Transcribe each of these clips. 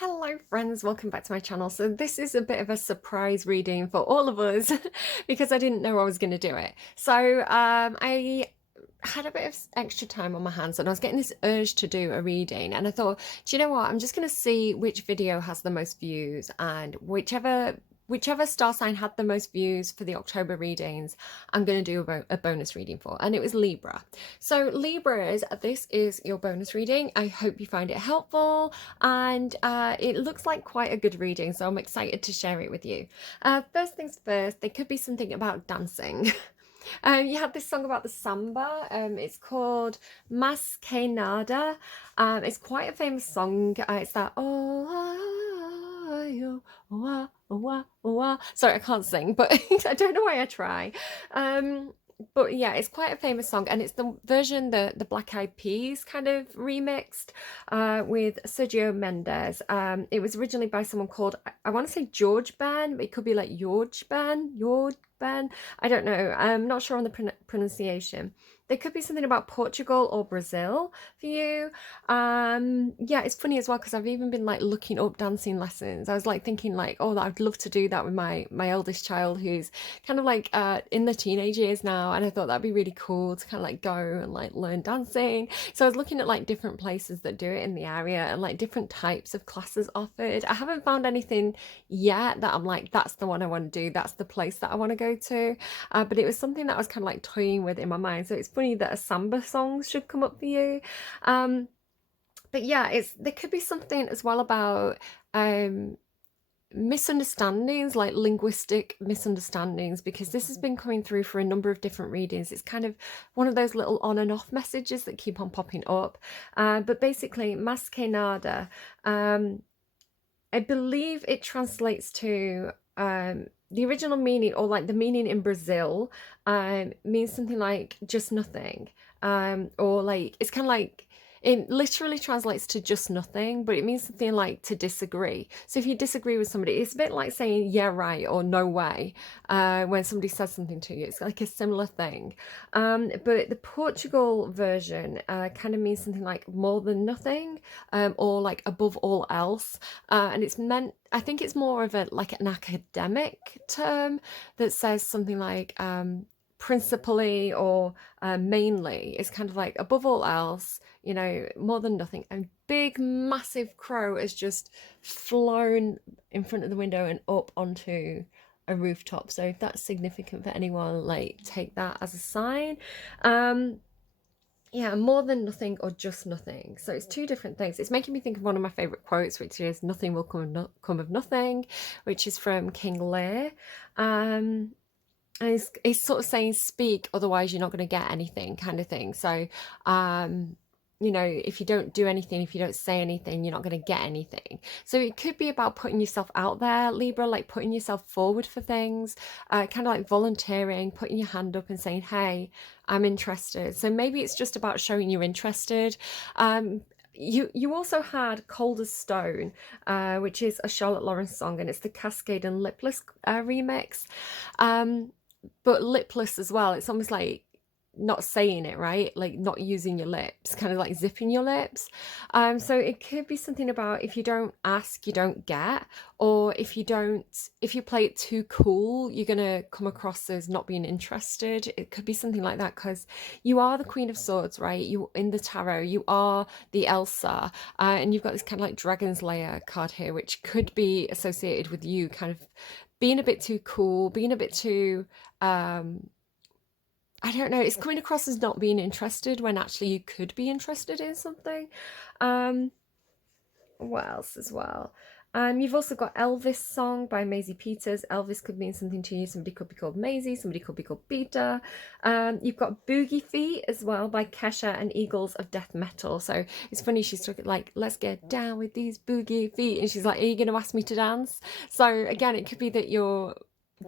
Hello friends, welcome back to my channel. So this is a bit of a surprise reading for all of us because I didn't know I was going to do it. So I had a bit of extra time on my hands and I was getting this urge to do a reading, and I thought, do you know what? I'm just going to see which video has the most views, and whichever star sign had the most views for the October readings, I'm going to do a bonus reading for, and it was Libra. So Libras, this is your bonus reading. I hope you find it helpful, and it looks like quite a good reading, so I'm excited to share it with you. First things first, there could be something about dancing. You had this song about the samba. It's called Mas Que Nada. It's quite a famous song. It's that Sorry, I can't sing, but I don't know why I try. But yeah, it's quite a famous song, and it's the version the Black Eyed Peas kind of remixed with Sergio Mendes. It was originally by someone called, I want to say George Ben, but it could be like George Ben, George Ben. I don't know. I'm not sure on the pronunciation. There could be something about Portugal or Brazil for you. Yeah, it's funny as well because I've even been like looking up dancing lessons. I was like thinking like, oh, I'd love to do that with my eldest child, who's kind of like in the teenage years now, and I thought that'd be really cool to kind of like go and like learn dancing. So I was looking at like different places that do it in the area and like different types of classes offered. I haven't found anything yet that I'm like, that's the one I want to do, that's the place that I want to go to. But it was something that I was kind of like toying with in my mind. So it's funny that a samba song should come up for you. But yeah, there could be something as well about misunderstandings, like linguistic misunderstandings, because this has been coming through for a number of different readings. It's kind of one of those little on and off messages that keep on popping up. But basically, mas que nada, I believe it translates to the original meaning, or like the meaning in Brazil, means something like just nothing. Or like, it's kind of like, it literally translates to just nothing, but it means something like to disagree. So if you disagree with somebody, it's a bit like saying yeah, right, or no way, when somebody says something to you. It's like a similar thing. But the Portugal version kind of means something like more than nothing, or like above all else. And it's meant, I think it's more of a like an academic term that says something like principally or mainly. It's kind of like above all else, you know, more than nothing. And big massive crow has just flown in front of the window and up onto a rooftop. So if that's significant for anyone, like take that as a sign. Yeah, more than nothing or just nothing. So it's two different things. It's making me think of one of my favorite quotes, which is "Nothing will come of nothing," which is from King Lear. And it's sort of saying speak, otherwise you're not going to get anything, kind of thing. So you know, if you don't do anything, if you don't say anything, you're not going to get anything. So it could be about putting yourself out there, Libra, like putting yourself forward for things, kind of like volunteering, putting your hand up and saying, hey, I'm interested. So maybe it's just about showing you're interested. You also had Cold as Stone, which is a Charlotte Lawrence song, and it's the Kaskade and Lipless remix. But Lipless as well, it's almost like not saying it, right? Like not using your lips, kind of like zipping your lips. So it could be something about if you don't ask, you don't get, or if you play it too cool, you're gonna come across as not being interested. It could be something like that, because you are the Queen of Swords, right? You in the tarot, you are the Elsa, and you've got this kind of like Dragon's Lair card here, which could be associated with you kind of being a bit too cool, being a bit too I don't know, it's coming across as not being interested when actually you could be interested in something. Um, what else as well? You've also got Elvis song by Maisie Peters. Elvis could mean something to you. Somebody could be called Maisie, somebody could be called Peter. You've got Boogie Feet as well by Kesha and Eagles of Death Metal. So it's funny, she's talking like, let's get down with these boogie feet. And she's like, are you going to ask me to dance? So again, it could be that you're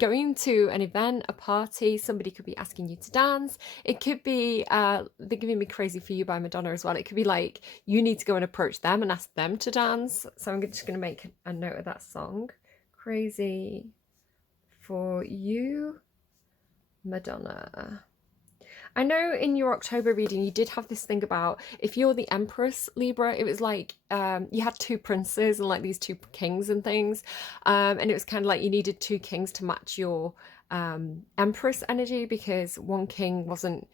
going to an event, a party, somebody could be asking you to dance. It could be They're Giving Me Crazy for You by Madonna as well. It could be like you need to go and approach them and ask them to dance. So I'm just going to make a note of that song. Crazy for You, Madonna. I know in your October reading you did have this thing about if you're the Empress Libra, it was like you had two princes and like these two kings and things, and it was kind of like you needed two kings to match your Empress energy because one king wasn't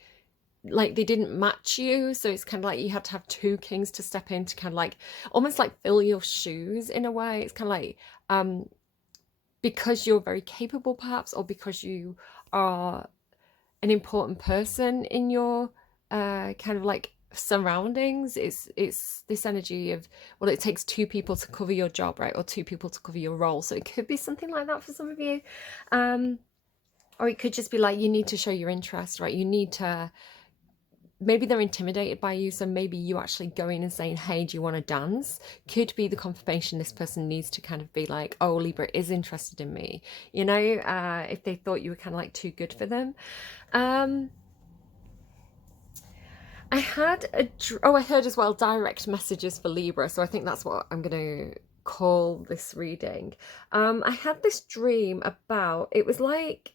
like they didn't match you, so it's kind of like you had to have two kings to step in to kind of like almost like fill your shoes in a way. It's kind of like because you're very capable perhaps, or because you are an important person in your kind of like surroundings. It's this energy of, well, it takes two people to cover your job, right, or two people to cover your role, so it could be something like that for some of you, or it could just be like you need to show your interest, right? You need to, maybe they're intimidated by you, so maybe you actually going and saying, hey, do you want to dance, could be the confirmation this person needs to kind of be like, oh, Libra is interested in me, you know, if they thought you were kind of like too good for them. I had I heard as well direct messages for Libra, so I think that's what I'm going to call this reading. I had this dream about, it was like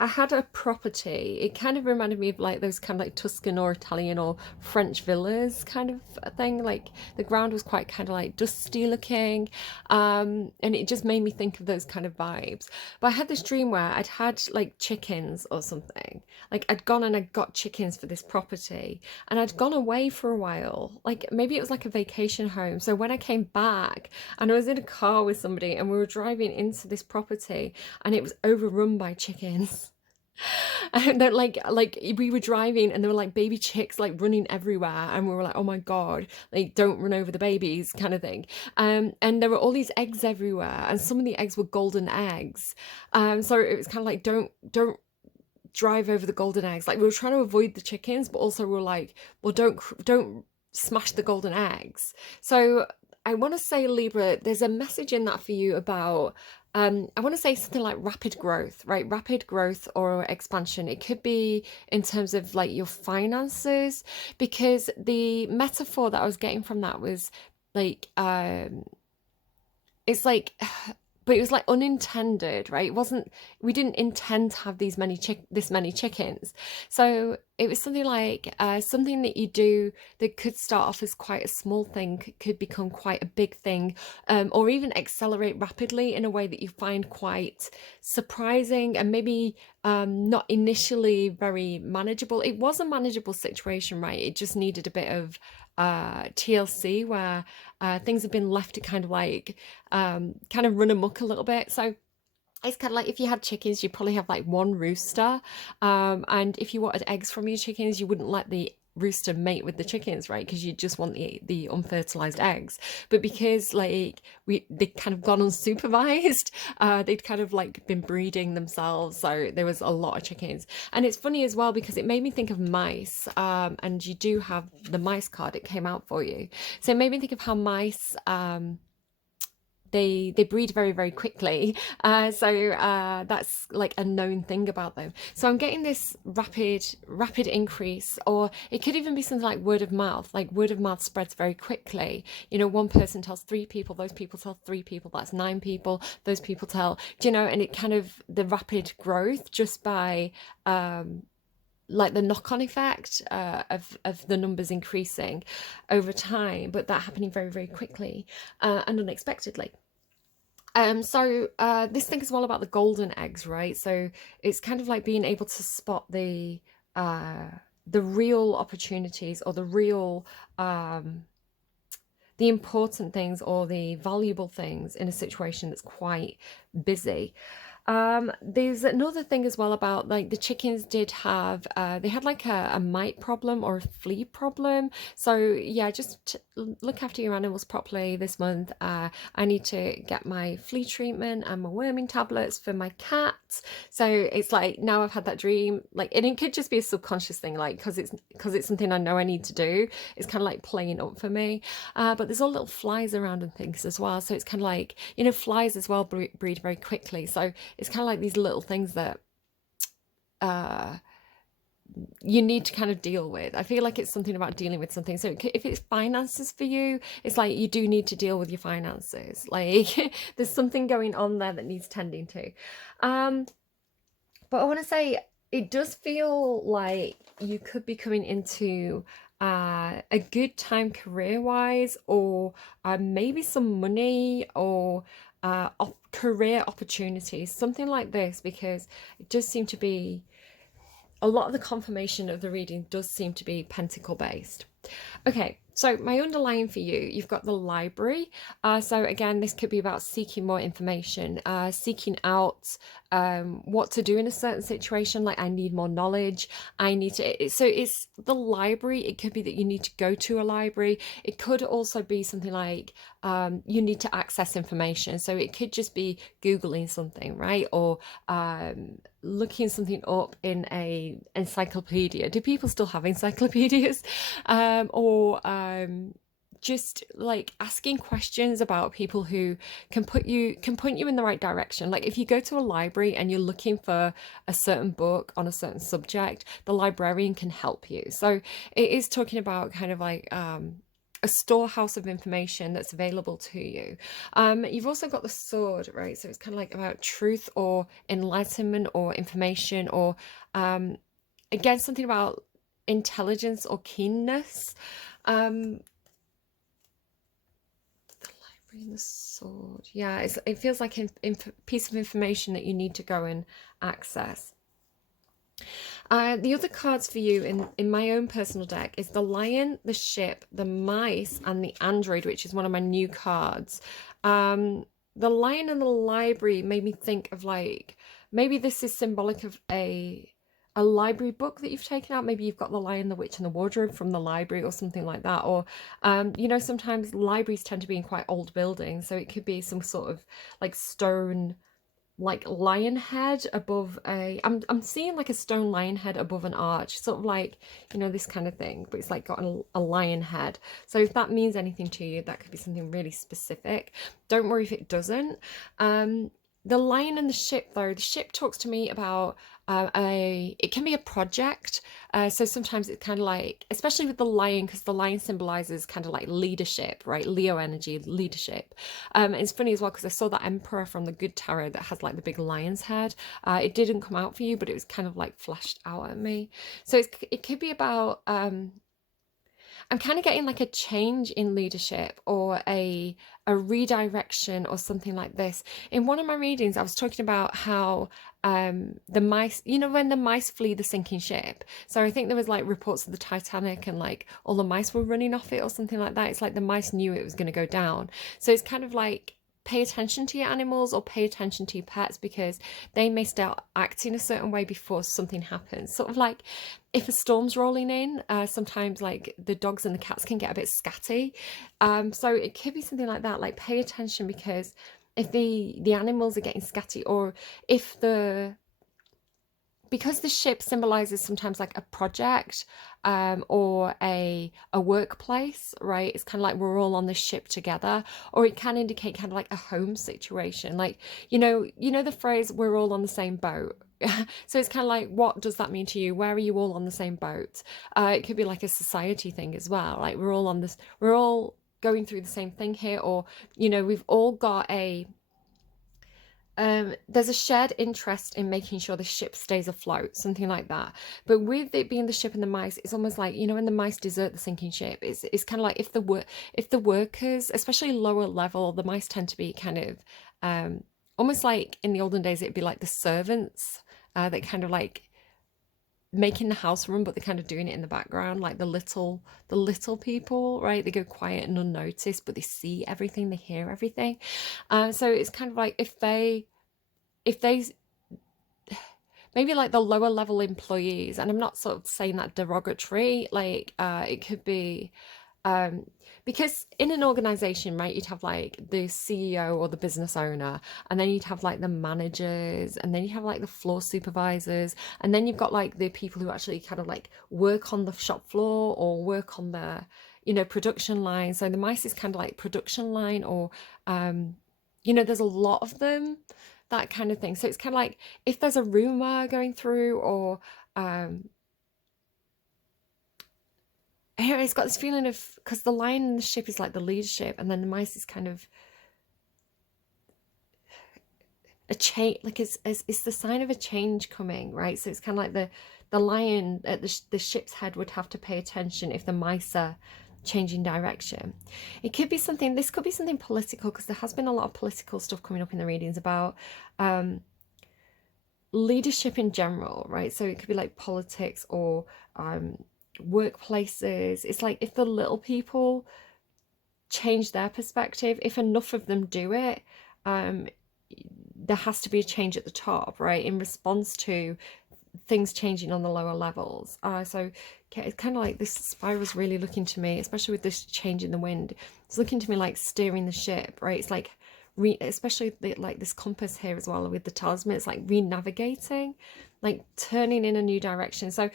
I had a property. It kind of reminded me of like those kind of like Tuscan or Italian or French villas kind of a thing. Like the ground was quite kind of like dusty looking, and it just made me think of those kind of vibes. But I had this dream where I'd had like chickens or something. Like I'd gone and I got chickens for this property, and I'd gone away for a while. Like maybe it was like a vacation home. So when I came back, and I was in a car with somebody, and we were driving into this property, and it was overrun by chickens. And then like we were driving and there were like baby chicks like running everywhere, and we were like, oh my god, like don't run over the babies kind of thing. And there were all these eggs everywhere, and some of the eggs were golden eggs. So it was kind of like don't drive over the golden eggs. Like we were trying to avoid the chickens, but also we were like, well, don't smash the golden eggs. So I want to say, Libra, there's a message in that for you about I want to say something like rapid growth, right? Rapid growth or expansion. It could be in terms of like your finances, because the metaphor that I was getting from that was like it's like but it was like unintended, right? It wasn't, we didn't intend to have this many chickens. So it was something like something that you do that could start off as quite a small thing could become quite a big thing, or even accelerate rapidly in a way that you find quite surprising and maybe not initially very manageable. It was a manageable situation, right? It just needed a bit of TLC where things have been left to kind of like kind of run amok a little bit. So it's kind of like if you had chickens, you'd probably have like one rooster. And if you wanted eggs from your chickens, you wouldn't let the rooster mate with the chickens, right? Because you just want the unfertilized eggs. But because like they kind of gone unsupervised, they'd kind of like been breeding themselves, so there was a lot of chickens. And it's funny as well because it made me think of mice, and you do have the mice card, it came out for you, so it made me think of how mice they breed very very quickly, so that's like a known thing about them. So I'm getting this rapid increase, or it could even be something like word of mouth. Like word of mouth spreads very quickly, you know, one person tells 3 people, those people tell 3 people, that's 9 people, those people tell, do you know, and it kind of, the rapid growth just by like the knock-on effect of the numbers increasing over time, but that happening very very quickly and unexpectedly. So this thing is all about the golden eggs, right? So it's kind of like being able to spot the real opportunities, or the real the important things or the valuable things in a situation that's quite busy. There's another thing as well about like the chickens did have they had like a mite problem or a flea problem. So yeah, just look after your animals properly this month. I need to get my flea treatment and my worming tablets for my cats. So it's like now I've had that dream, like, and it could just be a subconscious thing, like because it's something I know I need to do. It's kind of like playing up for me. But there's all little flies around and things as well, so it's kind of like, you know, flies as well breed very quickly, so it's kind of like these little things that you need to kind of deal with. I feel like it's something about dealing with something. So if it's finances for you, it's like you do need to deal with your finances. Like there's something going on there that needs tending to. But I want to say it does feel like you could be coming into a good time career wise, or maybe some money, or career opportunities, something like this, because it does seem to be a lot of the confirmation of the reading does seem to be pentacle based. Okay, so my underlying for you, you've got the library. So again, this could be about seeking more information, seeking out what to do in a certain situation. Like, I need more knowledge. I need to. So it's the library. It could be that you need to go to a library. It could also be something like you need to access information. So it could just be Googling something, right? Or looking something up in a encyclopedia. Do people still have encyclopedias? Or just like asking questions about people who can point you in the right direction. Like, if you go to a library and you're looking for a certain book on a certain subject, the librarian can help you. So it is talking about kind of like a storehouse of information that's available to you. You've also got the sword, right? So it's kind of like about truth or enlightenment or information, or again, something about intelligence or keenness. The library and the sword. Yeah, it feels like a piece of information that you need to go and access. The other cards for you in my own personal deck is the lion, the ship, the mice, and the android, which is one of my new cards. The lion and the library made me think of, like, maybe this is symbolic of a library book that you've taken out. Maybe you've got the Lion, the Witch, and the Wardrobe from the library or something like that. Or sometimes libraries tend to be in quite old buildings, so it could be some sort of like stone, like lion head above I'm seeing like a stone lion head above an arch, sort of like, this kind of thing, but it's like got a lion head. So if that means anything to you, that could be something really specific. Don't worry if it doesn't. The lion and the ship, though, the ship talks to me about it can be a project. So sometimes it's kind of like, especially with the lion, because the lion symbolizes kind of like leadership, right? Leo energy, leadership. It's funny as well, because I saw that emperor from the Good Tarot that has like the big lion's head. It didn't come out for you, but it was kind of like flashed out at me. So it could be about I'm kind of getting like a change in leadership, or a redirection or something like this. In one of my readings, I was talking about how the mice, when the mice flee the sinking ship. So I think there was like reports of the Titanic, and like all the mice were running off it or something like that. It's like the mice knew it was going to go down. So it's kind of like, pay attention to your animals, or pay attention to your pets, because they may start acting a certain way before something happens. Sort of like if a storm's rolling in, sometimes like the dogs and the cats can get a bit scatty. So it could be something like that, like pay attention, because if the animals are getting scatty, or if because the ship symbolizes sometimes like a project, or a workplace, right? It's kind of like we're all on the ship together, or it can indicate kind of like a home situation, like the phrase "we're all on the same boat." So it's kind of like, what does that mean to you? Where are you all on the same boat? It could be like a society thing as well, like we're all going through the same thing here, or we've all got there's a shared interest in making sure the ship stays afloat, something like that. But with it being the ship and the mice, it's almost like, when the mice desert the sinking ship, it's kind of like if the workers, especially lower level, the mice tend to be kind of almost like in the olden days, it'd be like the servants that kind of like making the house run, but they're kind of doing it in the background, like the little people, right? They go quiet and unnoticed, but they see everything, they hear everything. So it's kind of like if they maybe like the lower level employees, and I'm not sort of saying that derogatory, like it could be because in an organization, right, you'd have like the CEO or the business owner, and then you'd have like the managers, and then you have like the floor supervisors, and then you've got like the people who actually kind of like work on the shop floor or work on the production line. So the mice is kind of like production line, or there's a lot of them, that kind of thing. So it's kind of like if there's a rumor going through, or here it's got this feeling of, because the lion and the ship is like the leadership, and then the mice is kind of a change, like it's the sign of a change coming, right? So it's kind of like the lion at the ship's head would have to pay attention if the mice are changing direction. It could be something, this could be something political, because there has been a lot of political stuff coming up in the readings about leadership in general, right? So it could be like politics or workplaces. It's like if the little people change their perspective, if enough of them do it, there has to be a change at the top, right? In response to things changing on the lower levels. So it's kind of like this spiral's really looking to me, especially with this change in the wind. It's looking to me like steering the ship, right? It's like especially like this compass here as well with the talisman. It's like re-navigating, like turning in a new direction. So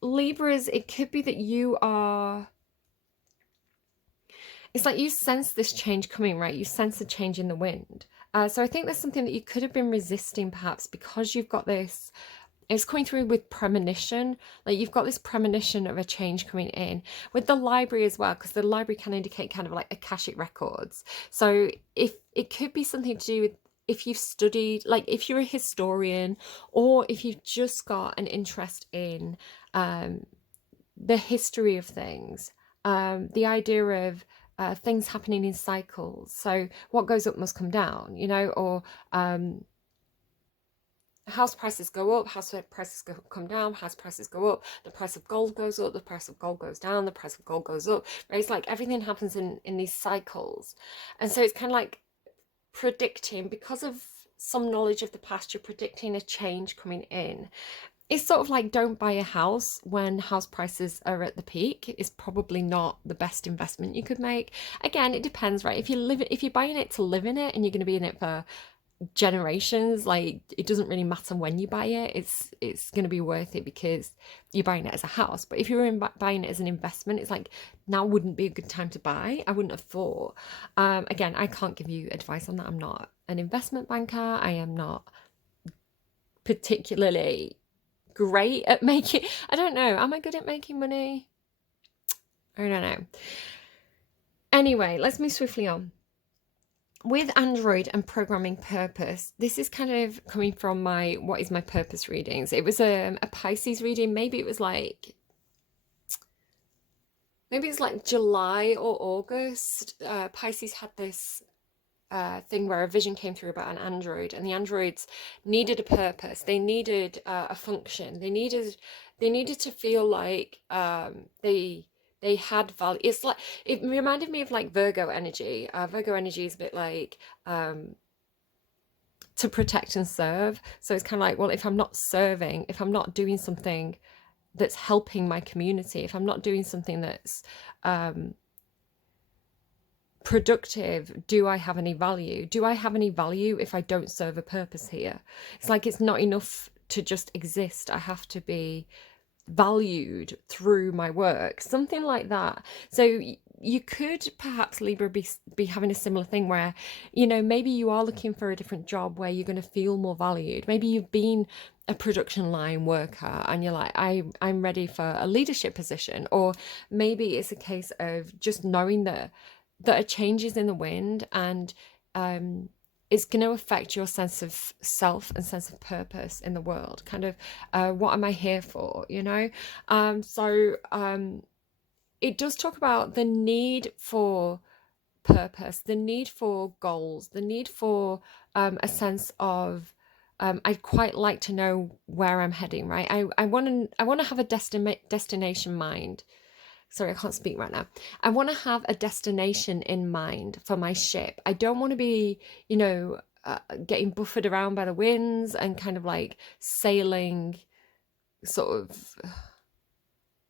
Libras, it could be that you are, it's like you sense this change coming, right? You sense the change in the wind. So I think there's something that you could have been resisting, perhaps because you've got this, it's coming through with premonition. Like you've got this premonition of a change coming in with the library as well, because the library can indicate kind of like Akashic records. So if it could be something to do with, if you've studied, like if you're a historian, or if you've just got an interest in the history of things, the idea of things happening in cycles. So what goes up must come down, you know, or house prices go up, house prices come down, house prices go up, the price of gold goes up, the price of gold goes down, the price of gold goes up, right? It's like everything happens in these cycles. And so it's kind of like predicting, because of some knowledge of the past, you're predicting a change coming in. It's sort of like, don't buy a house when house prices are at the peak. Is probably not the best investment you could make. Again, it depends, right? If you're buying it to live in it and you're going to be in it for generations, like it doesn't really matter when you buy it. It's going to be worth it because you're buying it as a house. But if you're buying it as an investment, it's like now wouldn't be a good time to buy. I wouldn't have thought. Again, I can't give you advice on that. I'm not an investment banker. I am not particularly great at making, I don't know, am I good at making money? I don't know. Anyway, let's move swiftly on. With Android and programming purpose, this is kind of coming from my what is my purpose readings. It was a Pisces reading. Maybe it's like July or August. Pisces had this thing where a vision came through about an android, and the androids needed a purpose. They needed a function. They needed to feel like they had value. It's like, it reminded me of like Virgo energy. Virgo energy is a bit like to protect and serve. So it's kind of like, well, if I'm not serving, if I'm not doing something that's helping my community, if I'm not doing something that's productive, do I have any value? Do I have any value if I don't serve a purpose here? It's like, it's not enough to just exist. I have to be valued through my work, something like that. So you could perhaps, Libra, be having a similar thing where, you know, maybe you are looking for a different job where you're going to feel more valued. Maybe you've been a production line worker and you're like, I'm ready for a leadership position. Or maybe it's a case of just knowing that a change is in the wind, and it's going to affect your sense of self and sense of purpose in the world. Kind of, what am I here for, you know? It does talk about the need for purpose, the need for goals, the need for a sense of, I'd quite like to know where I'm heading, right? I want to have a destination mind. Sorry, I can't speak right now. I want to have a destination in mind for my ship. I don't want to be, you know, getting buffeted around by the winds and kind of like sailing sort of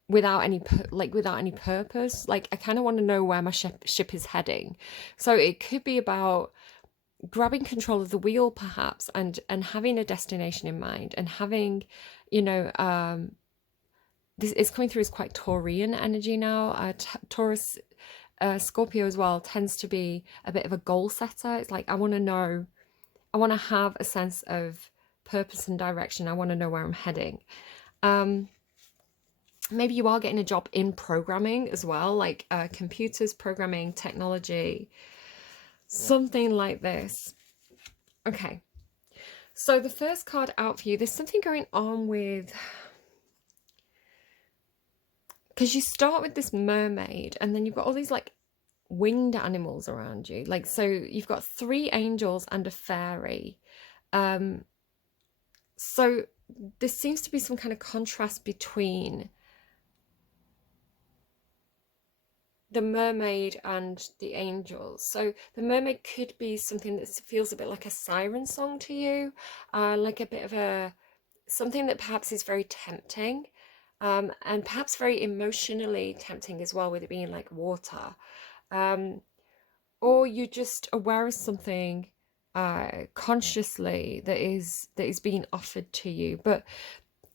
without any purpose. Like, I kind of want to know where my ship is heading. So it could be about grabbing control of the wheel, perhaps, and having a destination in mind, and having, you know, this is coming through as quite Taurian energy now. Taurus, Scorpio as well, tends to be a bit of a goal setter. It's like, I want to know, I want to have a sense of purpose and direction. I want to know where I'm heading. Maybe you are getting a job in programming as well, like computers, programming, technology, something like this. Okay. So the first card out for you, there's something going on with, because you start with this mermaid and then you've got all these like winged animals around you. Like, so you've got 3 angels and a fairy. So there seems to be some kind of contrast between the mermaid and the angels. So the mermaid could be something that feels a bit like a siren song to you, like a bit of a something that perhaps is very tempting, and perhaps very emotionally tempting as well, with it being like water. Um, or you're just aware of something consciously that is being offered to you. But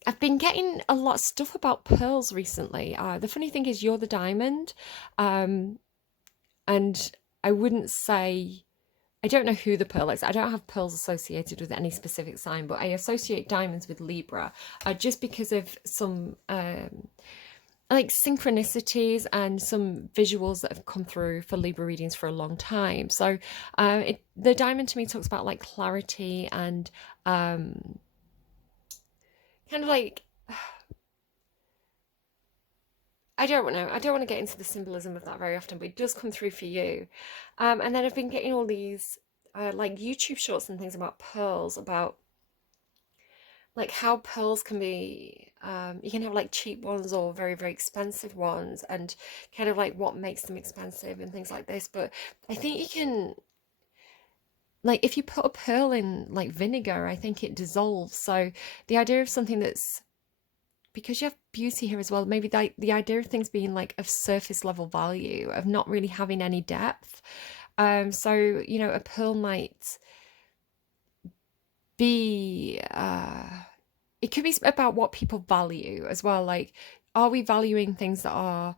I've been getting a lot of stuff about pearls recently. The funny thing is, you're the diamond, um, and I wouldn't say, I don't know who the pearl is. I don't have pearls associated with any specific sign, but I associate diamonds with Libra, just because of some like synchronicities and some visuals that have come through for Libra readings for a long time. So the diamond to me talks about like clarity and kind of like, I don't know. I don't want to get into the symbolism of that very often, but it does come through for you. And then I've been getting all these like YouTube shorts and things about pearls, about like how pearls can be, you can have like cheap ones or very, very expensive ones, and kind of like what makes them expensive and things like this. But I think you can, like, if you put a pearl in like vinegar, I think it dissolves. So the idea of something that's, because you have beauty here as well, maybe the idea of things being like of surface level value, of not really having any depth. So, you know, a pearl might be, it could be about what people value as well. Like, are we valuing things that are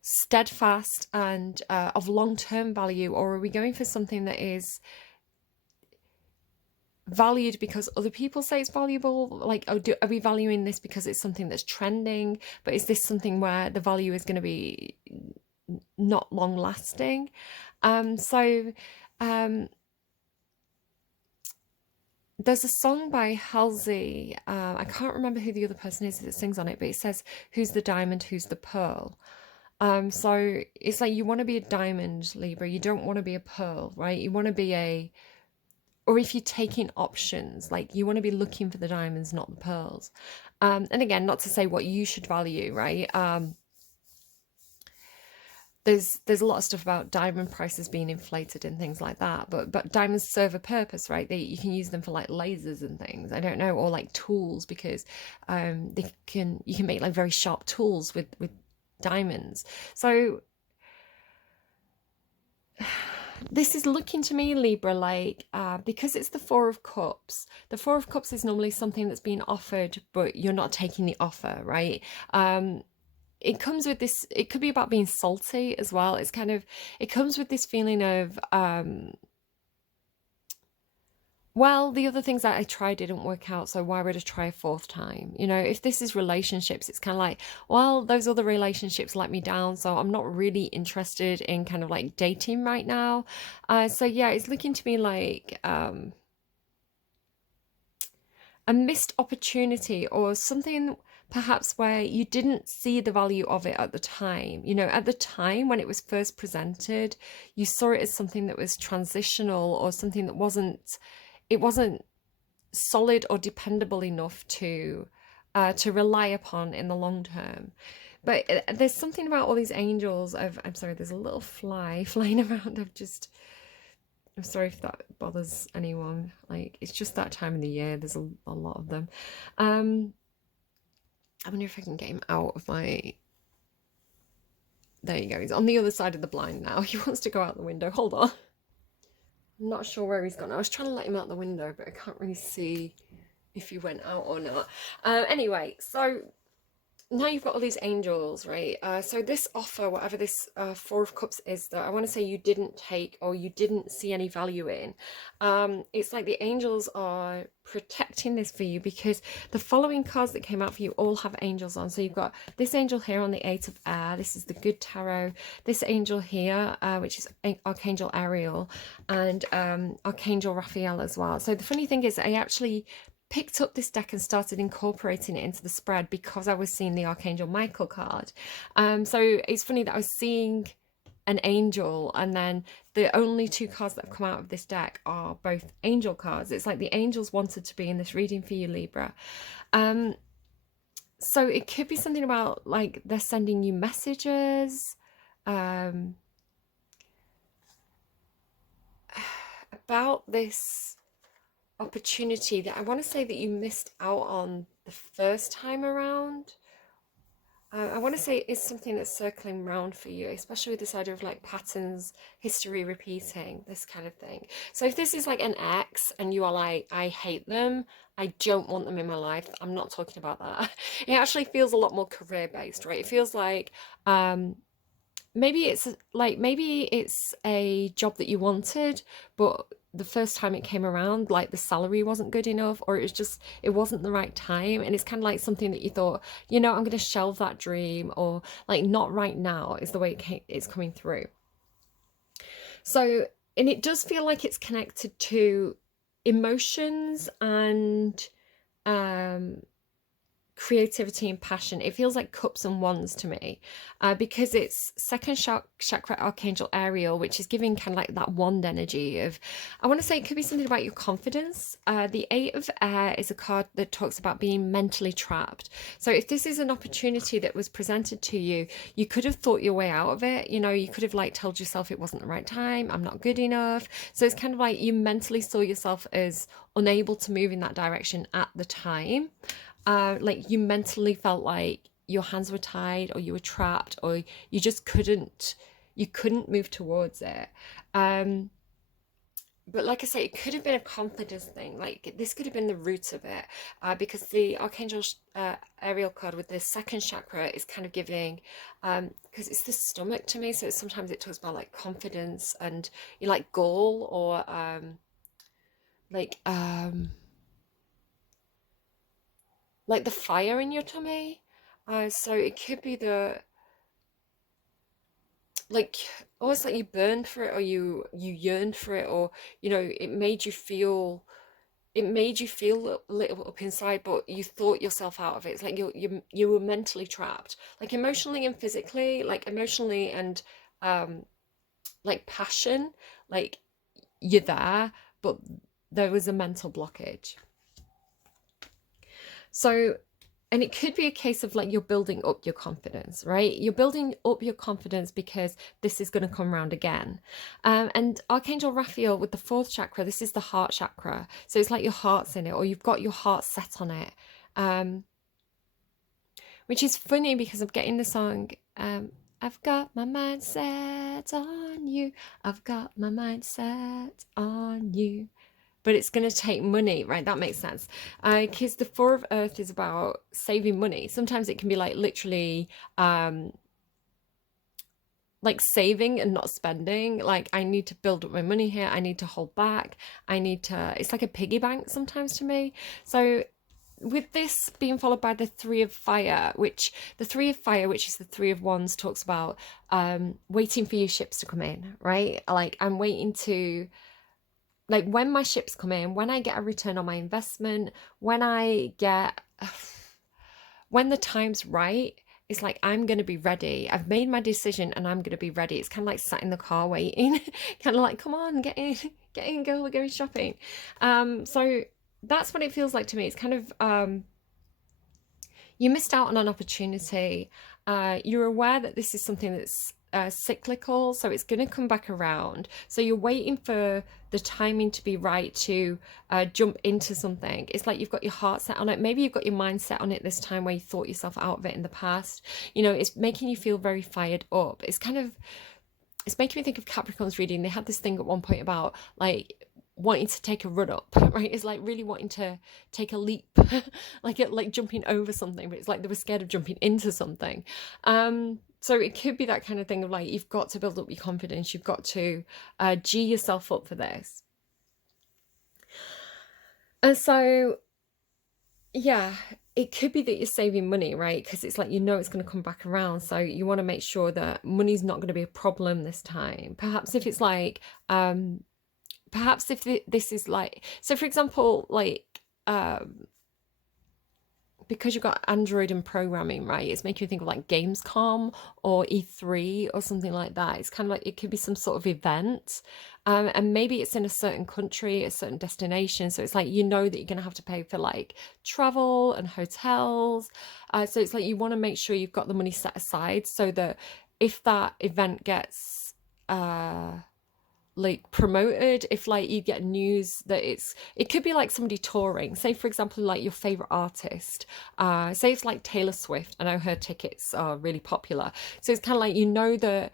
steadfast and of long-term value, or are we going for something that is valued because other people say it's valuable? Like, are we valuing this because it's something that's trending, but is this something where the value is going to be not long lasting? So there's a song by Halsey, I can't remember who the other person is that sings on it, but it says, who's the diamond, who's the pearl? So it's like, you want to be a diamond, Libra, you don't want to be a pearl, right? You want to be a, or if you're taking options, like, you want to be looking for the diamonds, not the pearls. And again, not to say what you should value, right? There's a lot of stuff about diamond prices being inflated and things like that, but diamonds serve a purpose, right? You can use them for like lasers and things, I don't know, or like tools, because you can make like very sharp tools with diamonds. So this is looking to me, Libra, like, because it's the 4 of Cups. The 4 of Cups is normally something that's being offered, but you're not taking the offer, right? It comes with this, it could be about being salty as well. It's kind of, it comes with this feeling of, well, the other things that I tried didn't work out, so why would I try a 4th time? You know, if this is relationships, it's kind of like, well, those other relationships let me down, so I'm not really interested in kind of like dating right now. So yeah, it's looking to me like a missed opportunity, or something perhaps where you didn't see the value of it at the time. You know, at the time when it was first presented, you saw it as something that was transitional, or something that wasn't, it wasn't solid or dependable enough to rely upon in the long term. But there's something about all these angels of, I'm sorry, there's a little fly flying around. I'm sorry if that bothers anyone. Like, it's just that time of the year. There's a lot of them. I wonder if I can get him out of my... There you go. He's on the other side of the blind now. He wants to go out the window. Hold on. I'm not sure where he's gone. I was trying to let him out the window, but I can't really see if he went out or not. Anyway, so now you've got all these angels, right? So this offer, whatever this Four of Cups is, that I want to say you didn't take or you didn't see any value in, it's like the angels are protecting this for you, because the following cards that came out for you all have angels on. So you've got this angel here on the Eight of Air. This is the Good Tarot. This angel here, which is Archangel Ariel, and Archangel Raphael as well. So the funny thing is, I actually picked up this deck and started incorporating it into the spread because I was seeing the Archangel Michael card. So it's funny that I was seeing an angel, and then the only two cards that have come out of this deck are both angel cards. It's like the angels wanted to be in this reading for you, Libra. So it could be something about like they're sending you messages about this opportunity that I want to say that you missed out on the first time around. I want to say it's something that's circling round for you, especially with this idea of like patterns, history repeating, this kind of thing. So if this is like an ex and you are like, I hate them, I don't want them in my life, I'm not talking about that. It actually feels a lot more career based, right? It feels like maybe it's a job that you wanted, but the first time it came around, like the salary wasn't good enough, or it wasn't the right time, and it's kind of like something that you thought, I'm going to shelve that dream, or like not right now is the way it's coming through. So, and it does feel like it's connected to emotions and creativity and passion. It feels like cups and wands to me, because it's second chakra Archangel Ariel, which is giving kind of like that wand energy of, I want to say it could be something about your confidence. The Eight of Air is a card that talks about being mentally trapped. So if this is an opportunity that was presented to you, you could have thought your way out of it. You could have like told yourself it wasn't the right time, I'm not good enough. So it's kind of like you mentally saw yourself as unable to move in that direction at the time. Like you mentally felt like your hands were tied, or you were trapped, or you just couldn't move towards it. But like I say, it could have been a confidence thing. Like this could have been the root of it, because the Archangel Ariel card with the second chakra is kind of giving, because it's the stomach to me. So sometimes it talks about like confidence and like goal, or like the fire in your tummy. So it could be like almost like you burned for it, or you yearned for it, or it made you feel a little up inside, but you thought yourself out of it. It's like you were mentally trapped, like emotionally and physically, like emotionally and like passion, like you're there, but there was a mental blockage. So, and it could be a case of like you're building up your confidence, right? You're building up your confidence because this is going to come around again. And Archangel Raphael with the fourth chakra, this is the heart chakra. So it's like your heart's in it, or you've got your heart set on it. Which is funny because I'm getting the song, I've got my mind set on you. I've got my mind set on you. But it's going to take money, right? That makes sense. Because the Four of Earth is about saving money. Sometimes it can be like literally like saving and not spending. Like I need to build up my money here. I need to hold back. It's like a piggy bank sometimes to me. So with this being followed by the Three of Fire, which is the Three of Wands, talks about waiting for your ships to come in, right? Like I'm waiting to, like when my ships come in, when I get a return on my investment, when the time's right, it's like I'm going to be ready. I've made my decision and I'm going to be ready. It's kind of like sat in the car waiting, kind of like, come on, get in, girl, we're going shopping. So that's what it feels like to me. It's kind of, you missed out on an opportunity. You're aware that this is something that's cyclical, so it's going to come back around. So you're waiting for the timing to be right to jump into something. It's like you've got your heart set on it. Maybe you've got your mind set on it this time, where you thought yourself out of it in the past. It's making you feel very fired up. It's making me think of Capricorn's reading. They had this thing at one point about like wanting to take a run up, right? It's like really wanting to take a leap, like jumping over something, but it's like they were scared of jumping into something. So it could be that kind of thing of like, you've got to build up your confidence, you've got to G yourself up for this. And so, yeah, it could be that you're saving money, right? Because it's like, you know, it's going to come back around. So you want to make sure that money's not going to be a problem this time. Perhaps if it's like, perhaps if this is like, so for example, like, because you've got Android and programming, right? It's making you think of like Gamescom or E3 or something like that. It's kind of like, it could be some sort of event. And maybe it's in a certain country, a certain destination. So it's like, you know that you're going to have to pay for like travel and hotels. So it's like, you want to make sure you've got the money set aside so that if that event gets like promoted, if like you get news that it could be like somebody touring, say for example like your favorite artist, say it's like Taylor Swift. I know her tickets are really popular, so it's kind of like, you know that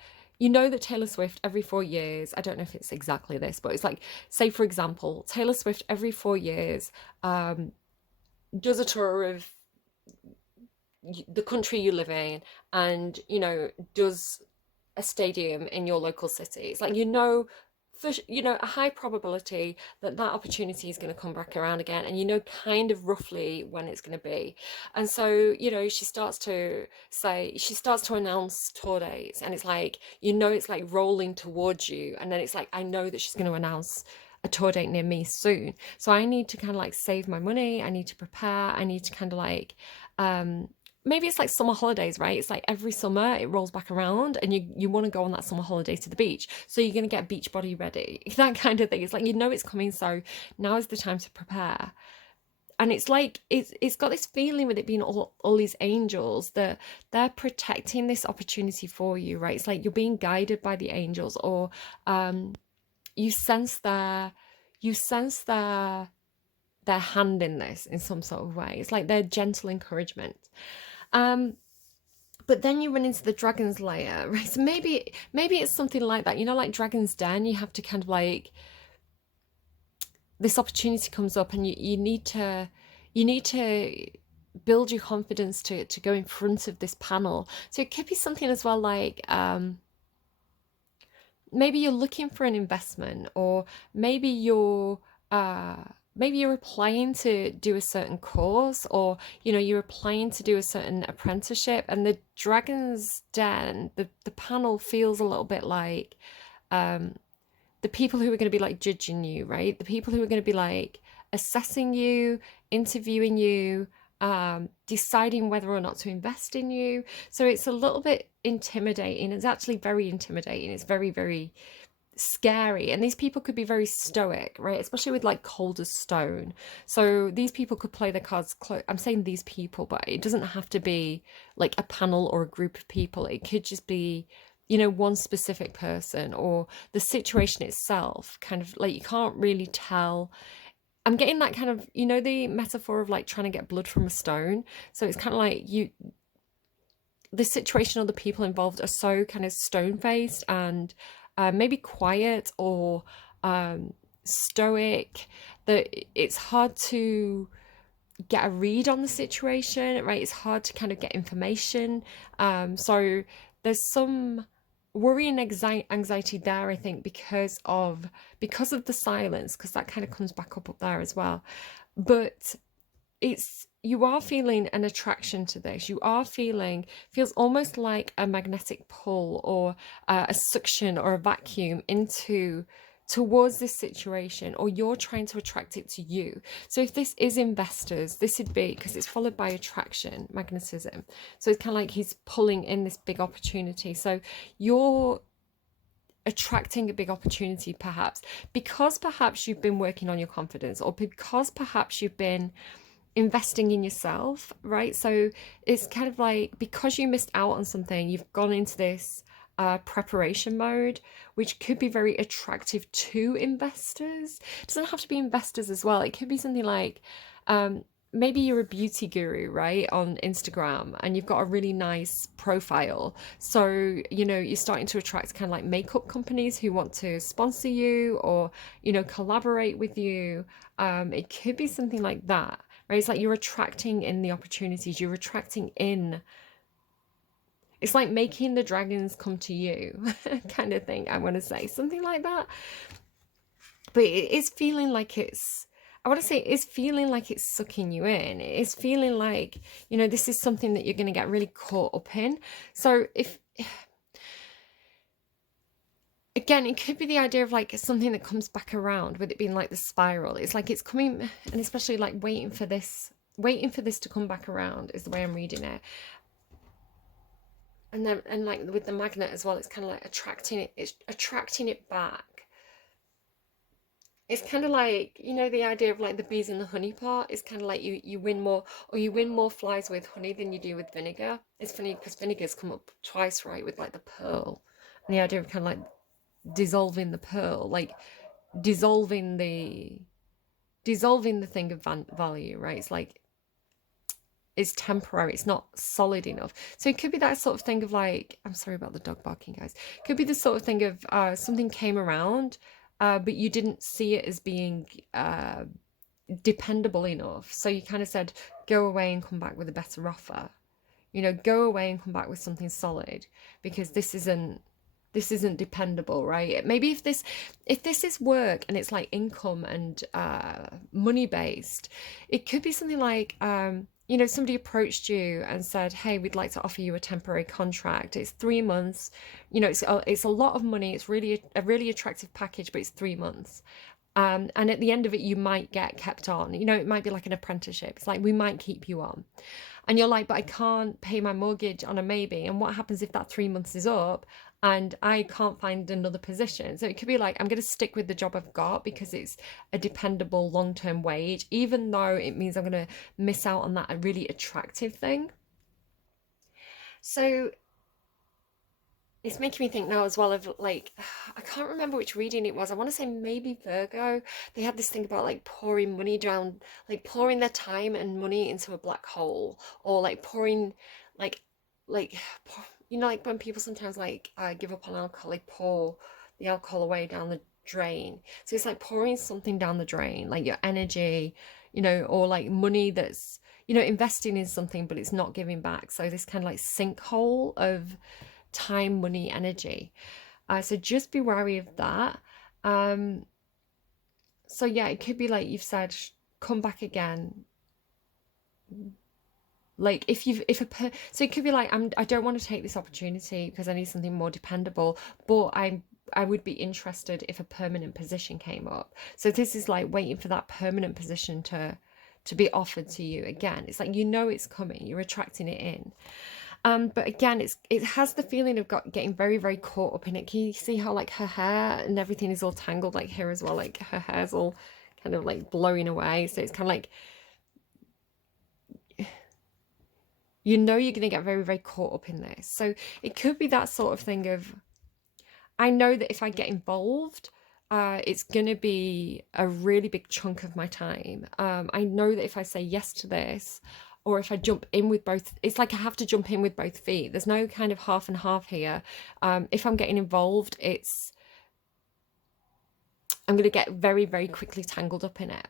Taylor Swift every 4 years, I don't know if it's exactly this, but it's like, say for example Taylor Swift every 4 years does a tour of the country you live in, and you know, does a stadium in your local city. It's like, you know, for a high probability that that opportunity is going to come back around again, and you know kind of roughly when it's going to be. And so, you know, she starts to announce tour dates, and it's like, you know, it's like rolling towards you, and then it's like, I know that she's going to announce a tour date near me soon, so I need to kind of like save my money, I need to prepare, I need to kind of like maybe it's like summer holidays, right? It's like every summer it rolls back around, and you want to go on that summer holiday to the beach. So you're going to get beach body ready, that kind of thing. It's like, you know, it's coming. So now is the time to prepare. And it's like, it's got this feeling with it being all these angels that they're protecting this opportunity for you, right? It's like you're being guided by the angels, or you sense their hand in this in some sort of way. It's like their gentle encouragement. But then you run into the dragon's lair, right? So maybe it's something like that. You know, like Dragon's Den, you have to kind of like, this opportunity comes up, and you need to build your confidence to go in front of this panel. So it could be something as well like maybe you're looking for an investment, or maybe you're applying to do a certain course, or you know, you're applying to do a certain apprenticeship, and the Dragon's Den, the panel feels a little bit like the people who are going to be like judging you, right? The people who are going to be like assessing you, interviewing you, deciding whether or not to invest in you. So it's a little bit intimidating. It's actually very intimidating. It's very, very scary. And these people could be very stoic, right? Especially with like cold as stone. So these people could play their cards close. I'm saying these people, but it doesn't have to be like a panel or a group of people. It could just be, you know, one specific person, or the situation itself, kind of like, you can't really tell. I'm getting that kind of, you know, the metaphor of like trying to get blood from a stone. So it's kind of like the situation or the people involved are so kind of stone-faced and maybe quiet or stoic that it's hard to get a read on the situation, right? It's hard to kind of get information. So there's some worry and anxiety there, I think, because of the silence, because that kind of comes back up there as well. But you are feeling an attraction to this. You are feels almost like a magnetic pull, or a suction or a vacuum towards this situation, or you're trying to attract it to you. So if this is investors, this would be, because it's followed by attraction, magnetism. So it's kind of like he's pulling in this big opportunity. So you're attracting a big opportunity, perhaps because perhaps you've been working on your confidence, or because perhaps you've been investing in yourself, right? So it's kind of like, because you missed out on something, you've gone into this preparation mode, which could be very attractive to investors. It doesn't have to be investors as well. It could be something like maybe you're a beauty guru, right, on Instagram, and you've got a really nice profile. So, you know, you're starting to attract kind of like makeup companies who want to sponsor you or, you know, collaborate with you. It could be something like that, right? It's like you're attracting in the opportunities, you're attracting in. It's like making the dragons come to you, kind of thing, I want to say. Something like that. But it is feeling like I want to say it's feeling like it's sucking you in. It's feeling like, you know, this is something that you're going to get really caught up in. So if, again, it could be the idea of like something that comes back around with it being like the spiral. It's like it's coming, and especially like waiting for this to come back around is the way I'm reading it. And then, and like with the magnet as well, it's kind of like it's attracting it back. It's kind of like, you know, the idea of like the bees and the honey part. It's kind of like you win more, or you win more flies with honey than you do with vinegar. It's funny because vinegar's come up twice, right, with like the pearl. And the idea of kind of like dissolving the pearl, like dissolving the thing of value, right? It's like it's temporary, it's not solid enough. So it could be that sort of thing of like, I'm sorry about the dog barking, guys. It could be the sort of thing of something came around, but you didn't see it as being dependable enough. So you kind of said, go away and come back with a better offer. You know, go away and come back with something solid, because this isn't dependable, right? Maybe if this is work and it's like income and money based, it could be something like you know, somebody approached you and said, hey, we'd like to offer you a temporary contract. It's 3 months. You know, it's a lot of money. It's really a really attractive package, but it's 3 months. And at the end of it, you might get kept on. You know, it might be like an apprenticeship. It's like, we might keep you on. And you're like, but I can't pay my mortgage on a maybe. And what happens if that 3 months is up and I can't find another position? So it could be like, I'm going to stick with the job I've got because it's a dependable long-term wage, even though it means I'm going to miss out on that really attractive thing. So it's making me think now as well of like, I can't remember which reading it was. I want to say maybe Virgo. They had this thing about like pouring money down, like pouring their time and money into a black hole, or like pouring, like, like, you know, like when people sometimes like give up on alcohol, they pour the alcohol away down the drain. So it's like pouring something down the drain, like your energy, you know, or like money that's, you know, investing in something, but it's not giving back. So this kind of like sinkhole of time, money, energy. So just be wary of that. Um, so yeah, it could be like you've said, come back again. Like so it could be like, I don't want to take this opportunity because I need something more dependable, but I would be interested if a permanent position came up. So this is like waiting for that permanent position to be offered to you again. It's like, you know, it's coming, you're attracting it in. But again, it has the feeling of getting very, very caught up in it. Can you see how like her hair and everything is all tangled like here as well? Like her hair's all kind of like blowing away. So it's kind of like, you know, you're going to get very, very caught up in this. So it could be that sort of thing of, I know that if I get involved, it's going to be a really big chunk of my time. I know that if I say yes to this, or if I jump in with both, it's like I have to jump in with both feet. There's no kind of half and half here. If I'm getting involved, I'm going to get very, very quickly tangled up in it.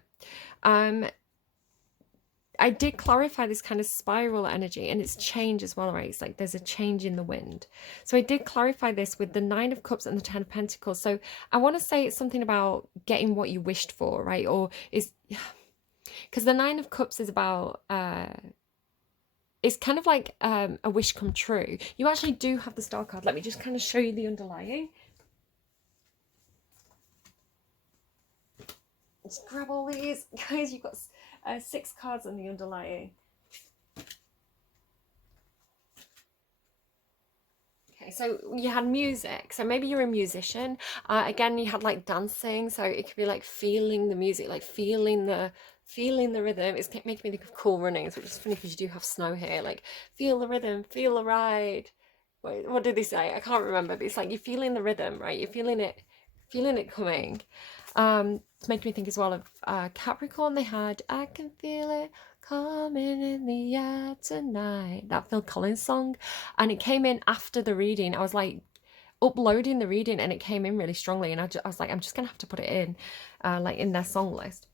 I did clarify this kind of spiral energy and its change as well, right? It's like there's a change in the wind. So I did clarify this with the 9 of Cups and the 10 of Pentacles. So I want to say it's something about getting what you wished for, right? Or is, because the 9 of Cups is about, it's kind of like a wish come true. You actually do have the Star card. Let me just kind of show you the underlying. Let's grab all these. Guys, you've got 6 cards on the underlying. Okay, so you had music. So maybe you're a musician. Again, you had like dancing. So it could be like feeling the music, like feeling the rhythm. It's making me think of Cool Runnings, which is funny because you do have snow here. Like, feel the rhythm, feel the ride. Wait, what did they say? I can't remember, but it's like you're feeling the rhythm, right? You're feeling it coming. It's making me think as well of Capricorn. They had, I can feel it coming in the air tonight. That Phil Collins song. And it came in after the reading. I was like uploading the reading and it came in really strongly. And I was like, I'm just going to have to put it in, like in their song list.